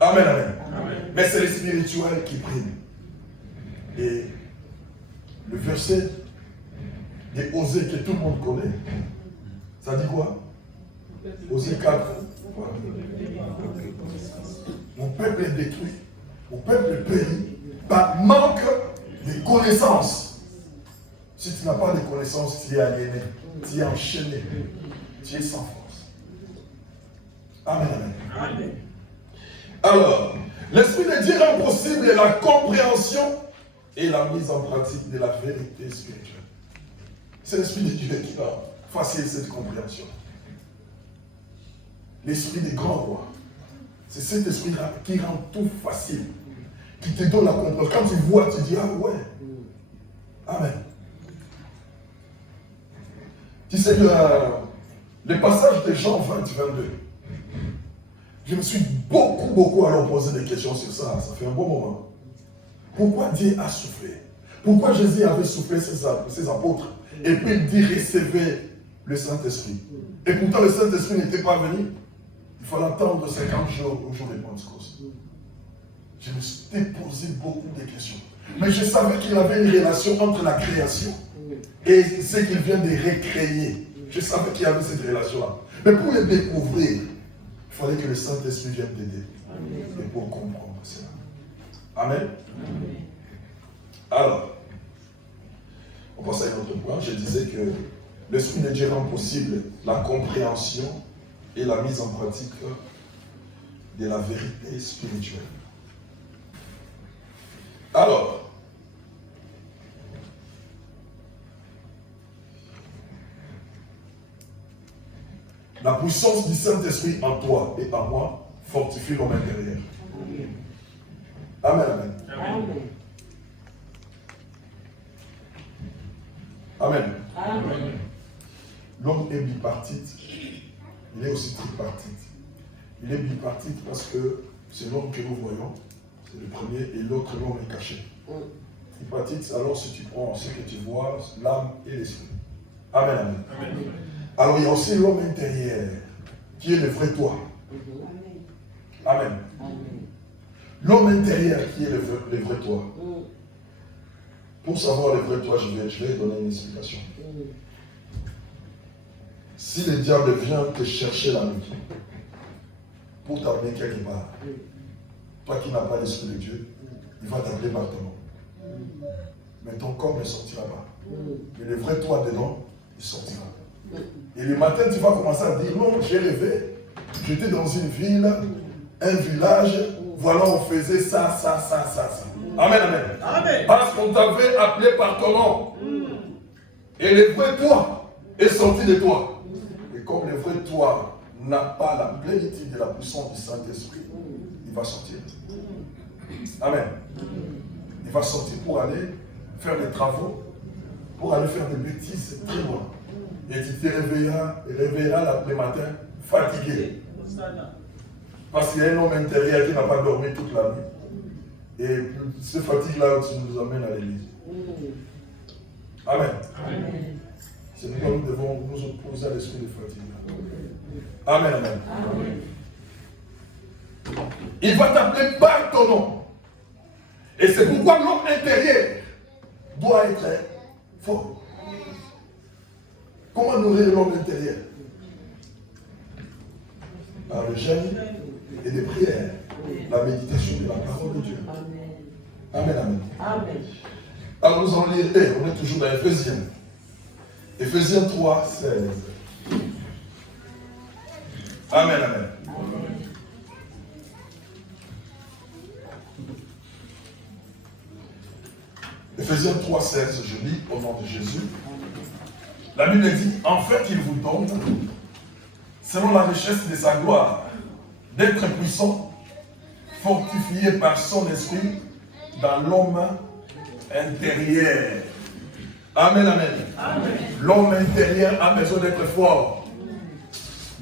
Amen, amen. Amen. Mais c'est le spirituel qui prime. Et le verset de Osée que tout le monde connaît, ça dit quoi? Osée 4. Mon peuple est détruit. Mon peuple périt par manque de connaissances. Si tu n'as pas de connaissances, tu es aliéné, tu es enchaîné, tu es sans force. Amen, amen. Amen. Alors, l'Esprit de Dieu rend possible la compréhension et la mise en pratique de la vérité spirituelle. C'est l'Esprit de Dieu qui va faciliter cette compréhension. L'Esprit des grands rois. C'est cet esprit qui rend tout facile, qui te donne la compréhension. Quand tu vois, tu dis, ah ouais. Amen. Tu sais, le passage de Jean 20, 22, je me suis beaucoup alors posé des questions sur ça. Ça fait un bon moment. Pourquoi Dieu a soufflé? Pourquoi Jésus avait soufflé ses apôtres? Et puis il dit, recevez le Saint-Esprit. Et pourtant le Saint-Esprit n'était pas venu. Il fallait attendre 50 jours au jour de Pentecôte. Je me suis posé beaucoup de questions. Mais je savais qu'il avait une relation entre la création et ce qu'il vient de recréer. Je savais qu'il y avait cette relation-là. Mais pour le découvrir, il fallait que le Saint-Esprit vienne t'aider. Et pour comprendre cela. Amen. Alors, on passe à un autre point. Je disais que l'Esprit de Dieu rend possible la compréhension et la mise en pratique de la vérité spirituelle. Alors, la puissance du Saint-Esprit en toi et en moi fortifie l'homme intérieur. Amen, amen. Amen. Amen. L'homme est bipartite, il est aussi tripartite. Il est bipartite parce que c'est l'homme que nous voyons, c'est le premier, et l'autre l'homme est caché. Tripartite, alors si tu prends ce que tu vois, l'âme et l'esprit. Amen, amen. Amen. Alors il y a aussi l'homme intérieur, qui est le vrai toi. Amen. L'homme intérieur qui est le vrai toi. Pour savoir le vrai toi, je vais donner une explication. Si le diable vient te chercher la nuit pour t'amener quelque part, toi qui n'as pas l'esprit de Dieu, il va t'appeler par ton nom. Mais ton corps ne sortira pas. Mais le vrai toi dedans, il sortira. Et le matin, tu vas commencer à dire, non, j'ai rêvé. J'étais dans une ville, un village, voilà, on faisait ça. Amen, amen. Amen. Parce qu'on t'avait appelé par ton nom. Et le vrai toi est sorti de toi. Et comme le vrai toi n'a pas la plénitude de la puissance du Saint-Esprit, il va sortir. Amen. Il va sortir pour aller faire des travaux, pour aller faire des bêtises très loin. Et tu te réveilleras le matin fatigué. Parce qu'il y a un homme intérieur qui n'a pas dormi toute la nuit. Et ce fatigue-là, tu nous amènes à l'église. Amen. Amen. C'est pourquoi nous devons nous opposer à l'esprit de fatigue. Amen, amen. Amen. Il va t'appeler par ton nom. Et c'est pourquoi l'homme intérieur doit être fort. Comment nourrir l'homme intérieur? Par le jeûne et des prières, la méditation de la parole de Dieu. Amen, amen. Amen. Alors nous allons lire, on est toujours dans Éphésiens. Éphésiens 3, 16. Amen, amen. Éphésiens 3, 16, je lis au nom de Jésus. La Bible dit, en fait, il vous donne, selon la richesse de sa gloire, d'être puissant, fortifié par son esprit dans l'homme intérieur. Amen, amen. Amen. L'homme intérieur a besoin d'être fort.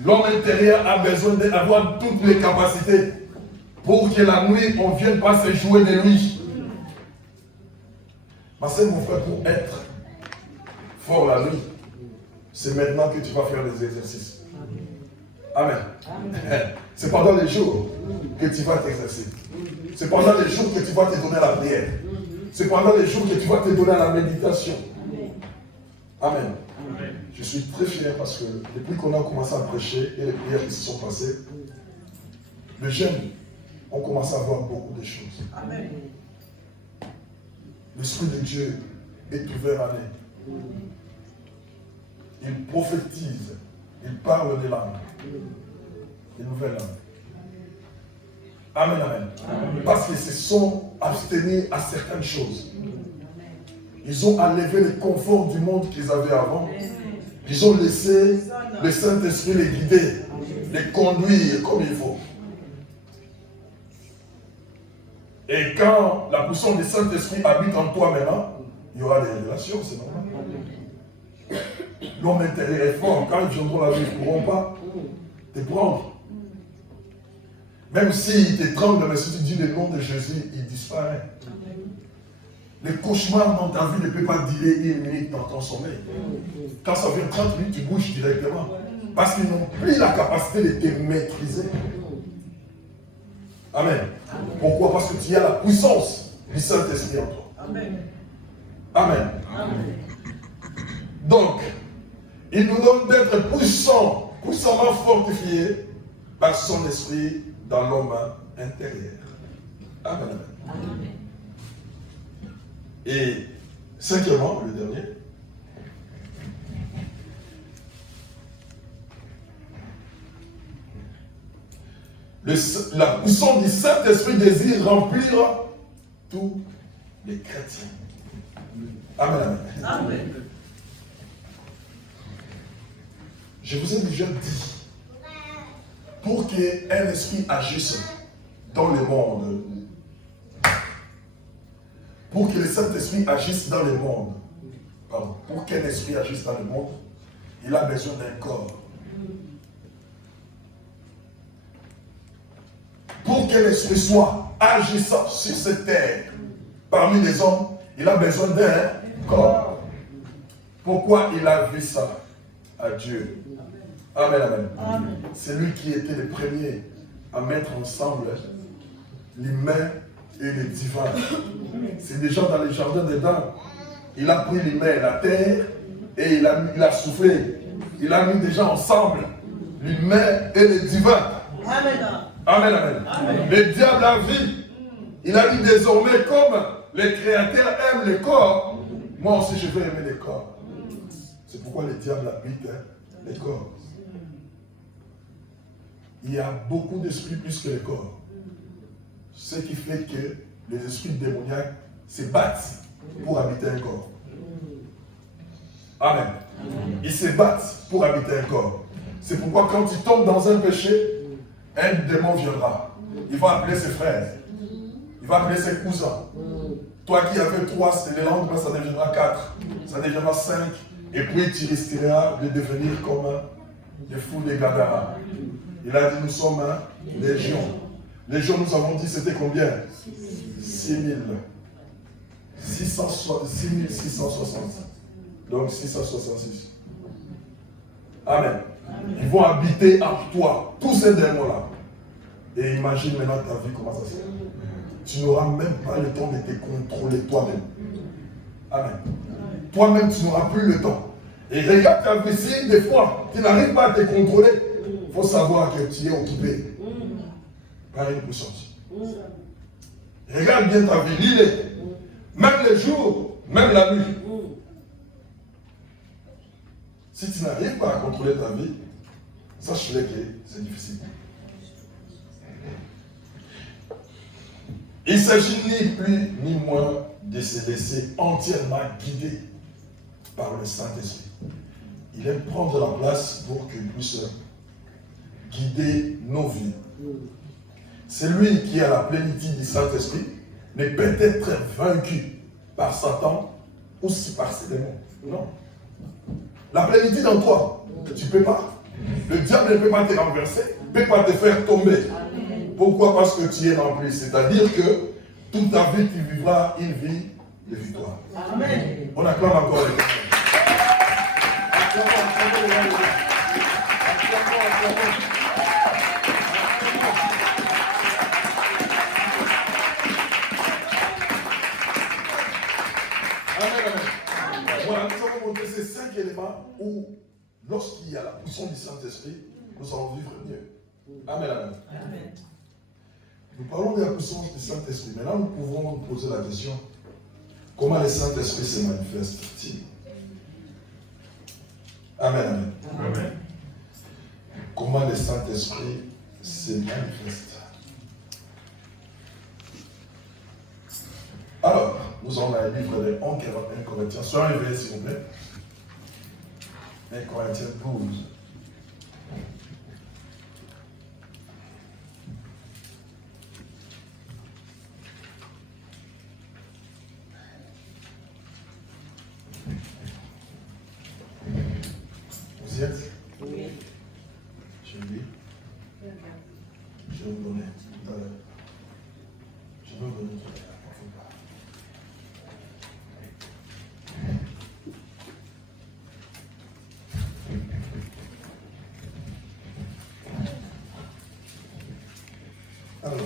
L'homme intérieur a besoin d'avoir toutes les capacités pour que la nuit, on ne vienne pas se jouer de lui. Ma sœur, mon frère, pour être fort la nuit, c'est maintenant que tu vas faire des exercices. Amen. Amen. C'est pendant les jours que tu vas t'exercer. C'est pendant les jours que tu vas te donner à la prière. C'est pendant les jours que tu vas te donner à la méditation. Amen. Amen. Je suis très fier parce que depuis qu'on a commencé à prêcher et les prières qui se sont passées, les jeunes ont commencé à voir beaucoup de choses. Amen. L'Esprit de Dieu est ouvert à eux. Il prophétise, il parle des langues, des nouvelles langues. Amen, amen. Amen. Parce qu'ils se sont abstenus à certaines choses. Ils ont enlevé le confort du monde qu'ils avaient avant. Ils ont laissé le Saint-Esprit les guider, les conduire comme il faut. Et quand la puissance du Saint-Esprit habite en toi maintenant, il y aura des révélations, c'est normal. L'homme intérieur est fort. Quand ils viendront la vie, ils ne pourront pas te prendre. Même s'ils t'étranglent, mais si tu dis le nom de Jésus, il disparaît. Le cauchemar dans ta vie ne peut pas durer 1 minute dans ton sommeil. Quand ça vient 30 minutes, tu bouges directement. Parce qu'ils n'ont plus la capacité de te maîtriser. Amen. Pourquoi? Parce que tu as la puissance du Saint-Esprit en toi. Amen. Amen. Amen. Donc, il nous donne d'être puissants, puissamment fortifiés par son esprit dans l'homme intérieur. Amen. Amen. Et cinquièmement, le dernier, la puissance du Saint-Esprit désire remplir tous les chrétiens. Amen, amen. Amen. Je vous ai déjà dit, pour qu'un esprit agisse dans le monde, pour que le Saint-Esprit agisse dans le monde, pardon, pour qu'un esprit agisse dans le monde, il a besoin d'un corps. Pour qu'un esprit soit agissant sur cette terre, parmi les hommes, il a besoin d'un corps. Pourquoi il a vu ça à Dieu? Amen, amen. Amen. C'est lui qui était le premier à mettre ensemble l'humain et le divin. C'est déjà dans les jardins d'Éden. Il a pris l'humain et la terre et il a soufflé. Il a mis déjà ensemble l'humain et le divin. Amen. Amen, amen. Amen. Le diable a vu. Il a dit désormais, comme les créateurs aiment le corps, moi aussi je vais aimer le corps. C'est pourquoi le diable habite les corps. Il y a beaucoup d'esprits plus que les corps. Ce qui fait que les esprits démoniaques se battent pour habiter un corps. Amen. Ils se battent pour habiter un corps. C'est pourquoi quand tu tombes dans un péché, un démon viendra. Il va appeler ses frères. Il va appeler ses cousins. Toi qui avais 3, le lendemain ça deviendra 4. Ça deviendra 5. Et puis tu risqueras de devenir comme des fous des Gadara. Il a dit nous sommes légion. Légion, nous avons dit c'était combien? 6660. Donc 666. Amen. Ils vont habiter en toi, tous ces démons-là. Et imagine maintenant ta vie, comment ça se fait. Tu n'auras même pas le temps de te contrôler toi-même. Amen. Toi-même, tu n'auras plus le temps. Et regarde ta vie, si des fois, tu n'arrives pas à te contrôler, il faut savoir que tu es occupé par une puissance. Regarde bien ta vie, lis-les. Même les jours, même la nuit. Si tu n'arrives pas à contrôler ta vie, sache-le que c'est difficile. Il ne s'agit ni plus ni moins de se laisser entièrement guider par le Saint-Esprit. Il aime prendre la place pour qu'il puisse guider nos vies. Celui qui a la plénitude du Saint-Esprit ne peut être vaincu par Satan ou par ses démons. Non. La plénitude en toi, tu ne peux pas. Le diable ne peut pas te renverser, ne peut pas te faire tomber. Pourquoi? Parce que tu es rempli. C'est-à-dire que toute ta vie, tu vivras une vie de victoire. Amen. On acclame encore les gens. Voilà, nous avons montré ces 5 éléments où, lorsqu'il y a la puissance du Saint-Esprit, nous allons vivre mieux. Amen, amen. Nous parlons de la puissance du Saint-Esprit. Maintenant, nous pouvons nous poser la question, comment le Saint-Esprit se manifeste-t-il? Amen, amen. Amen. Comment le Saint-Esprit se manifeste? Alors, nous avons un livre de 1 Corinthiens. Soyez réveillés, s'il vous plaît. 1 Corinthiens 12. Vous y êtes? Oui. Je lis. Je vais vous donner tout à l'heure. Je vais vous donner tout à l'heure. Alors,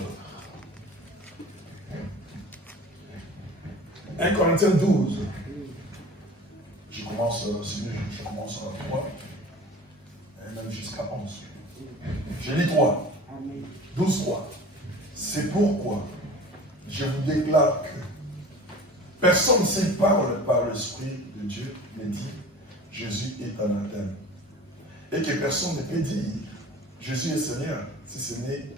1 Corinthiens 12. Je commence à 3 et même jusqu'à 11. Je lis 3. 12, 3. C'est pourquoi je vous déclare que personne s'il parle par l'Esprit de Dieu ne dit Jésus est anathème. Et que personne ne peut dire Jésus est Seigneur si ce n'est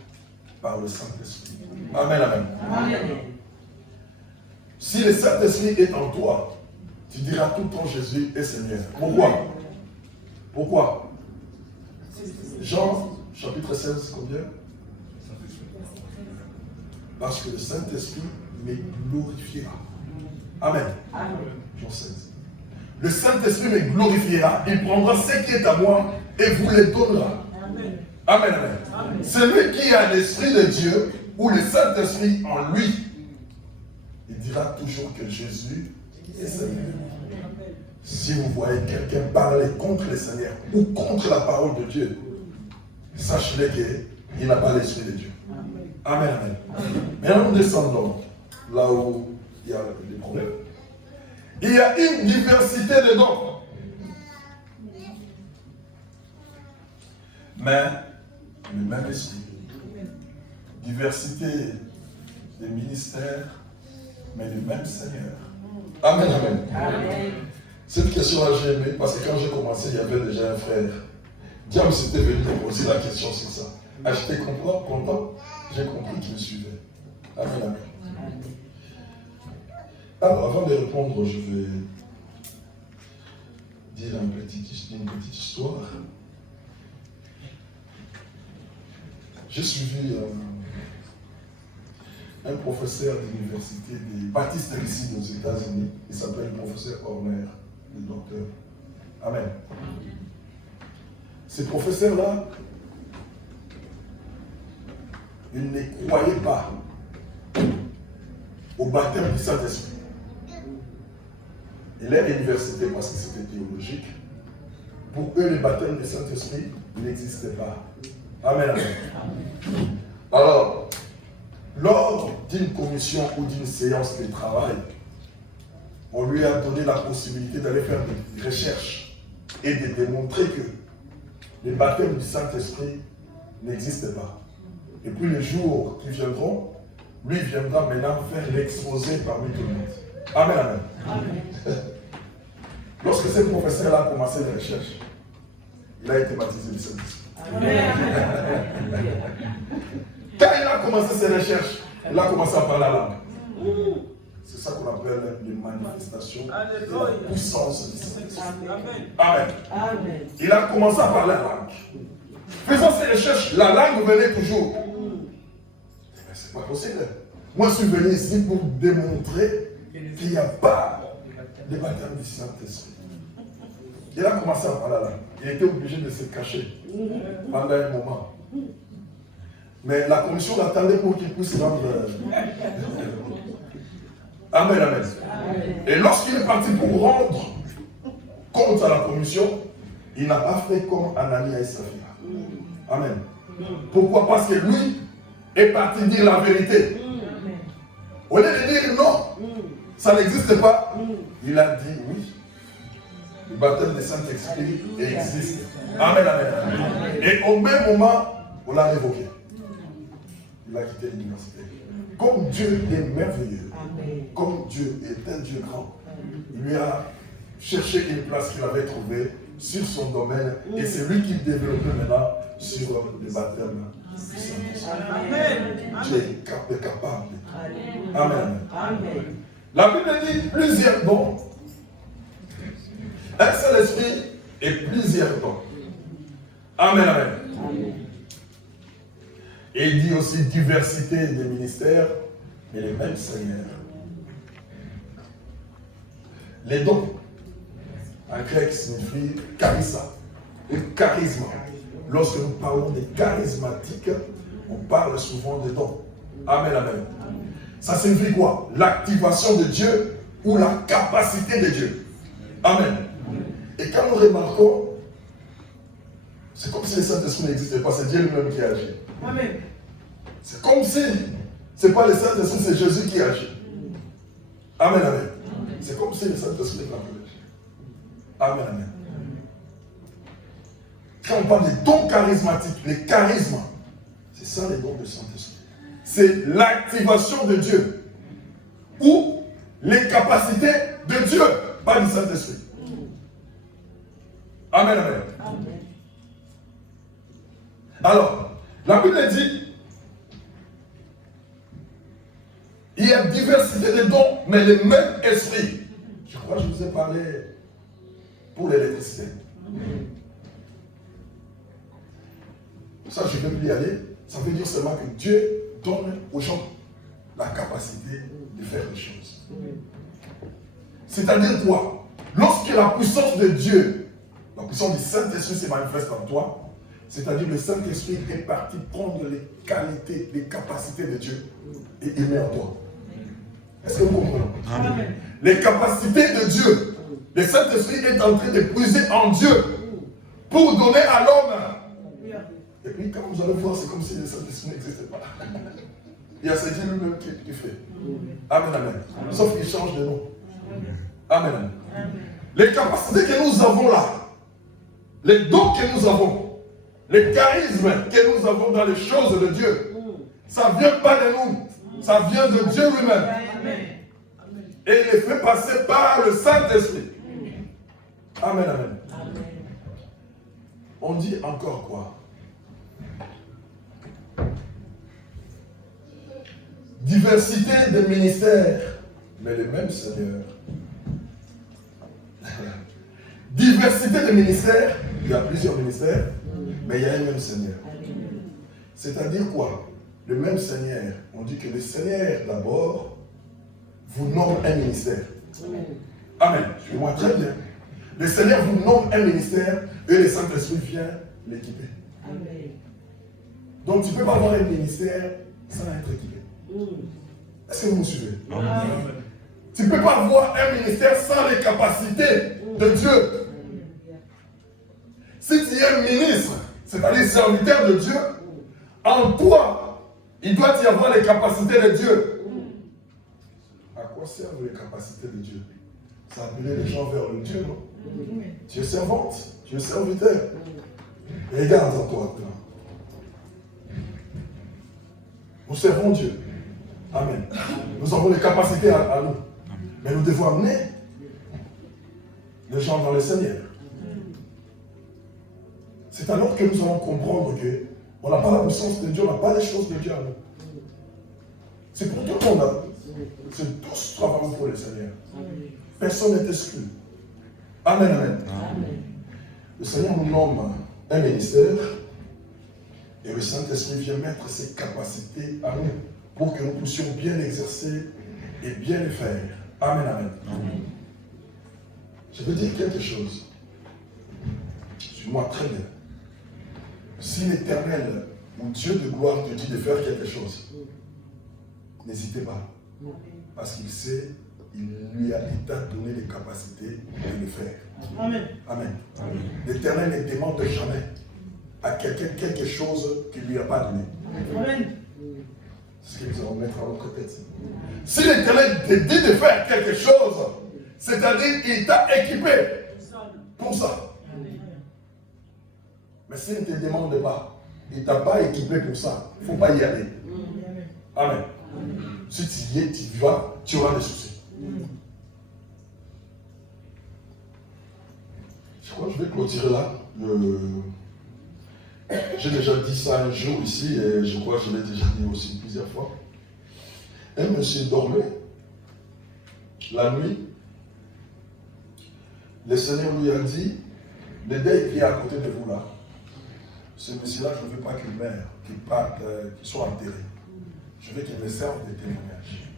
par le Saint-Esprit. Amen, amen. Amen. Si le Saint-Esprit est en toi, tu diras tout le temps Jésus est Seigneur. Pourquoi? Pourquoi? Jean, chapitre 16, combien? Parce que le Saint-Esprit me glorifiera. Amen. Amen. Jean 16. Le Saint-Esprit me glorifiera. Il prendra ce qui est à moi et vous le donnera. Amen. Amen, amen. Amen. Celui qui a l'Esprit de Dieu ou le Saint-Esprit en lui, il dira toujours que Jésus est Seigneur. Si vous voyez quelqu'un parler contre le Seigneur ou contre la parole de Dieu, sachez-le qu'il n'a pas l'Esprit de Dieu. Amen, amen. Maintenant, nous descendons là où il y a des problèmes. Il y a une diversité de dons. Mais le même esprit. Diversité des ministères, mais le même Seigneur. Amen, amen. Amen. Cette question-là, j'ai aimé parce que quand j'ai commencé, il y avait déjà un frère. Diam s'était venu me poser la question sur ça. J'étais content, j'ai compris qu'il me suivait. Amen, amen. Alors, avant de répondre, je vais dire une petite histoire. J'ai suivi un professeur d'université des baptistes ici aux États-Unis. Il s'appelle le professeur Horner, le docteur. Amen. Ce professeur-là, il ne croyait pas au baptême du Saint-Esprit. Il est à l'université parce que c'était théologique. Pour eux, le baptême du Saint-Esprit n'existait pas. Amen, amen. Alors, lors d'une commission ou d'une séance de travail, on lui a donné la possibilité d'aller faire des recherches et de démontrer que le baptême du Saint-Esprit n'existe pas. Et puis les jours qui viendront, lui viendra maintenant faire l'exposé parmi tout le monde. Amen, amen. Amen. Lorsque ce professeur a commencé les recherches, il a été baptisé du Saint-Esprit. Quand il a commencé ses recherches, il a commencé à parler la langue. C'est ça qu'on appelle les manifestations de la puissance du Saint-Esprit. Amen. Amen. Il a commencé à parler la langue. Faisant ses recherches, la langue venait toujours. Mais c'est pas possible. Moi, je suis venu ici pour démontrer qu'il n'y a pas de baptême du Saint-Esprit. Il a commencé à parler la langue. Il était obligé de se cacher pendant un moment. Mais la commission l'attendait pour qu'il puisse rendre. Amen, amen. Et lorsqu'il est parti pour rendre compte à la commission, il n'a pas fait comme Anania et Saphira. Amen. Pourquoi? Parce que lui est parti dire la vérité. Au lieu de dire non, ça n'existe pas, il a dit oui. Le baptême du Saint-Esprit existe. Amen, amen, amen. Et au même moment, on l'a révoqué. il a quitté l'université. Comme Dieu est merveilleux, comme Dieu est un Dieu grand, il lui a cherché une place qu'il avait trouvée sur son domaine et c'est lui qui développe maintenant sur le baptême du Saint-Esprit. Dieu est capable. Amen. La Bible dit plusieurs dons. Un seul esprit et plusieurs dons. Amen, amen. Et il dit aussi diversité des ministères, mais les mêmes Seigneurs. Les dons, en grec, signifie charissa, et charisme. Lorsque nous parlons des charismatiques, on parle souvent des dons. Amen, amen. Ça signifie quoi? L'activation de Dieu ou la capacité de Dieu. Amen. Et quand nous remarquons, c'est comme si le Saint-Esprit n'existait pas, c'est Dieu lui-même qui agit. Amen. C'est comme si ce n'est pas le Saint-Esprit, c'est Jésus qui agit. Amen, amen. C'est comme si le Saint-Esprit n'était pas agit. Amen, amen. Quand on parle des dons charismatiques, les charismes, c'est ça les dons du Saint-Esprit. C'est l'activation de Dieu ou les capacités de Dieu, pas du Saint-Esprit. Amen, amen. Amen. Alors, la Bible dit, il y a diversité de dons, mais le même esprit. Je crois que je vous ai parlé pour l'électricité. Ça, je ne vais plus y aller. Ça veut dire seulement que Dieu donne aux gens la capacité de faire des choses. C'est-à-dire quoi? Lorsque la puissance de Dieu, la puissance du Saint-Esprit se manifeste en toi, c'est-à-dire le Saint-Esprit est parti prendre les qualités, les capacités de Dieu et il met en toi. Est-ce que vous comprenez? Amen. Les capacités de Dieu, le Saint-Esprit est en train de puiser en Dieu pour donner à l'homme. Et puis quand vous allez voir, c'est comme si le Saint-Esprit n'existait pas. Il y a ce Dieu lui-même qui fait. Amen, amen. Sauf qu'il change de nom. Amen, amen. Les capacités que nous avons là, les dons que nous avons, les charismes que nous avons dans les choses de Dieu, ça ne vient pas de nous, ça vient de Dieu lui-même. Et il est fait passer par le Saint-Esprit. Amen, amen. On dit encore quoi? Diversité de ministères, mais le même Seigneur. Diversité de ministères, il y a plusieurs ministères, mais il y a un même Seigneur. C'est-à-dire quoi? Le même Seigneur. On dit que le Seigneur d'abord vous nomme un ministère. Amen. Suivez-moi très bien. Le Seigneur vous nomme un ministère et le Saint-Esprit vient l'équiper. Donc tu ne peux pas avoir un ministère sans être équipé. Est-ce que vous me suivez? Amen. Tu ne peux pas avoir un ministère sans les capacités de Dieu. Si tu es ministre, c'est-à-dire serviteur de Dieu, en toi, il doit y avoir les capacités de Dieu. À quoi servent les capacités de Dieu? Ça appeler les gens vers le Dieu, non? Tu es servante, tu es serviteur. Regarde en toi. Nous servons Dieu. Amen. Nous avons les capacités à nous. Mais nous devons amener les gens dans le Seigneur. C'est alors que nous allons comprendre qu'on n'a pas la puissance de Dieu, on n'a pas les choses de Dieu à nous. C'est pour tout le monde. C'est tous travaillons pour le Seigneur. Personne n'est exclu. Amen, amen. Le Seigneur nous nomme un ministère et le Saint-Esprit vient mettre ses capacités à nous pour que nous puissions bien l'exercer et bien le faire. Amen, amen. Je veux dire quelque chose. Suis-moi très bien. Si l'Éternel ou Dieu de gloire te dit de faire quelque chose, n'hésitez pas. Parce qu'il sait, il lui a donné les capacités de le faire. Amen. Amen. L'Éternel ne demande jamais à quelqu'un quelque chose qu'il ne lui a pas donné. Amen. C'est ce que nous allons mettre à notre tête. Si l'Éternel te dit de faire quelque chose, c'est-à-dire qu'il t'a équipé pour ça. Mais s'il ne te demande pas, il ne t'a pas équipé pour ça, il ne faut pas y aller. Amen. Si tu y es, tu y vas, tu auras des soucis. Je crois que je vais clôturer là. J'ai déjà dit ça un jour ici et je crois que je l'ai déjà dit aussi plusieurs fois. Un monsieur dormait la nuit. Le Seigneur lui a dit, le deuil qui est à côté de vous là, ce monsieur-là, je ne veux pas qu'il meure, qu'il parte, qu'il soit enterré. Je veux qu'il me serve de témoignage.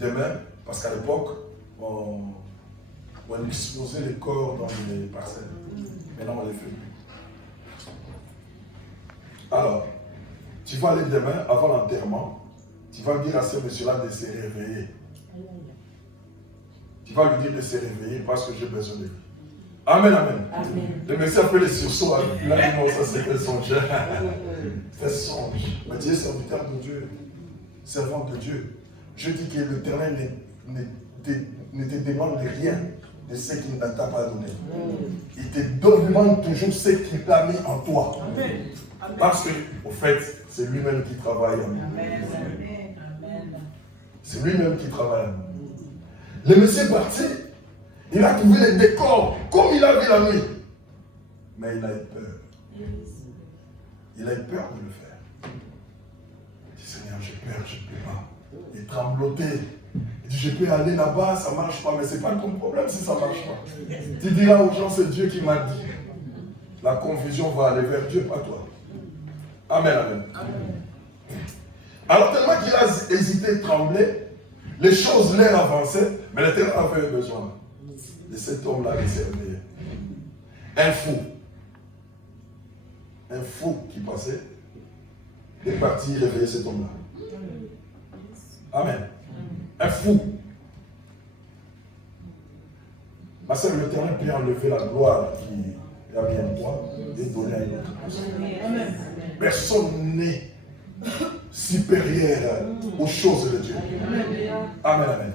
Demain, parce qu'à l'époque, on exposait les corps dans les parcelles. Maintenant, on les fait plus. Alors, tu vas aller demain, avant l'enterrement, tu vas dire à ce monsieur-là de se réveiller. Tu vas lui dire de se réveiller parce que j'ai besoin de lui. Amen, amen. Amen. Le monsieur a fait les sursauts. Il a dit non, ça c'est un songe. C'est un songe. Mais tu es serviteur de Dieu, servant de Dieu. Je dis que l'Éternel ne te demande rien de ce qu'il ne t'a pas donné. Il te demande toujours ce qu'il t'a mis en toi. Amen. Parce que, au fait, c'est lui-même qui travaille en nous. C'est lui-même qui travaille en nous. Le monsieur est parti, il a trouvé les décors comme il a vu la nuit. Mais il a eu peur. Il a eu peur de le faire. Il dit, Seigneur, j'ai peur, je ne peux pas. Il tremblotait. Il dit, je peux aller là-bas, ça ne marche pas, mais ce n'est pas ton problème si ça ne marche pas. Tu diras aux gens, c'est Dieu qui m'a dit. La confusion va aller vers Dieu, pas toi. Amen, amen. Alors tellement qu'il a hésité, tremblé, les choses l'air avançaient, mais l'Éternel avait besoin de cet homme-là de se réveiller. Un fou qui passait, est parti réveiller cet homme-là. Amen. Un fou. Ma sœur, l'Éternel peut enlever la gloire qui a mis en toi et donner à une autre personne. Personne n'est supérieur aux choses de Dieu. Amen, amen.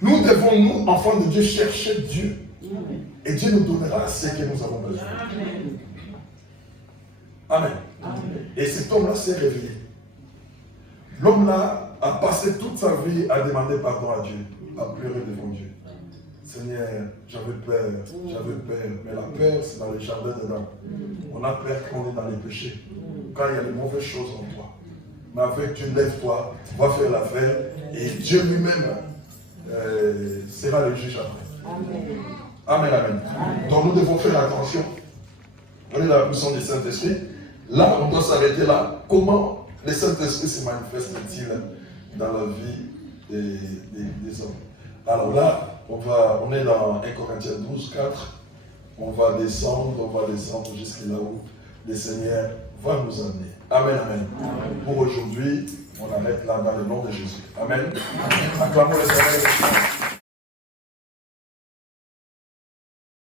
Nous devons, nous, enfants de Dieu, chercher Dieu. Et Dieu nous donnera ce que nous avons besoin. Amen. Et cet homme-là s'est réveillé. L'homme-là a passé toute sa vie à demander pardon à Dieu, à pleurer devant Dieu. Seigneur, j'avais peur, mais la peur, c'est dans les jardins dedans. On a peur quand on est dans les péchés, quand il y a de mauvaises choses en toi. Mais avec Dieu, lève-toi, va faire l'affaire, et Dieu lui-même sera le juge après. Amen, amen. Donc nous devons faire attention. On est dans la puissance du Saint-Esprit. Là, on doit s'arrêter là. Comment le Saint-Esprit se manifeste-t-il dans la vie des hommes? Alors là, on est dans 1 Corinthiens 12, 4. On va descendre jusqu'à là où le Seigneur va nous amener. Amen, amen. Pour aujourd'hui, on arrête là dans le nom de Jésus. Amen. Acclamons le Seigneur.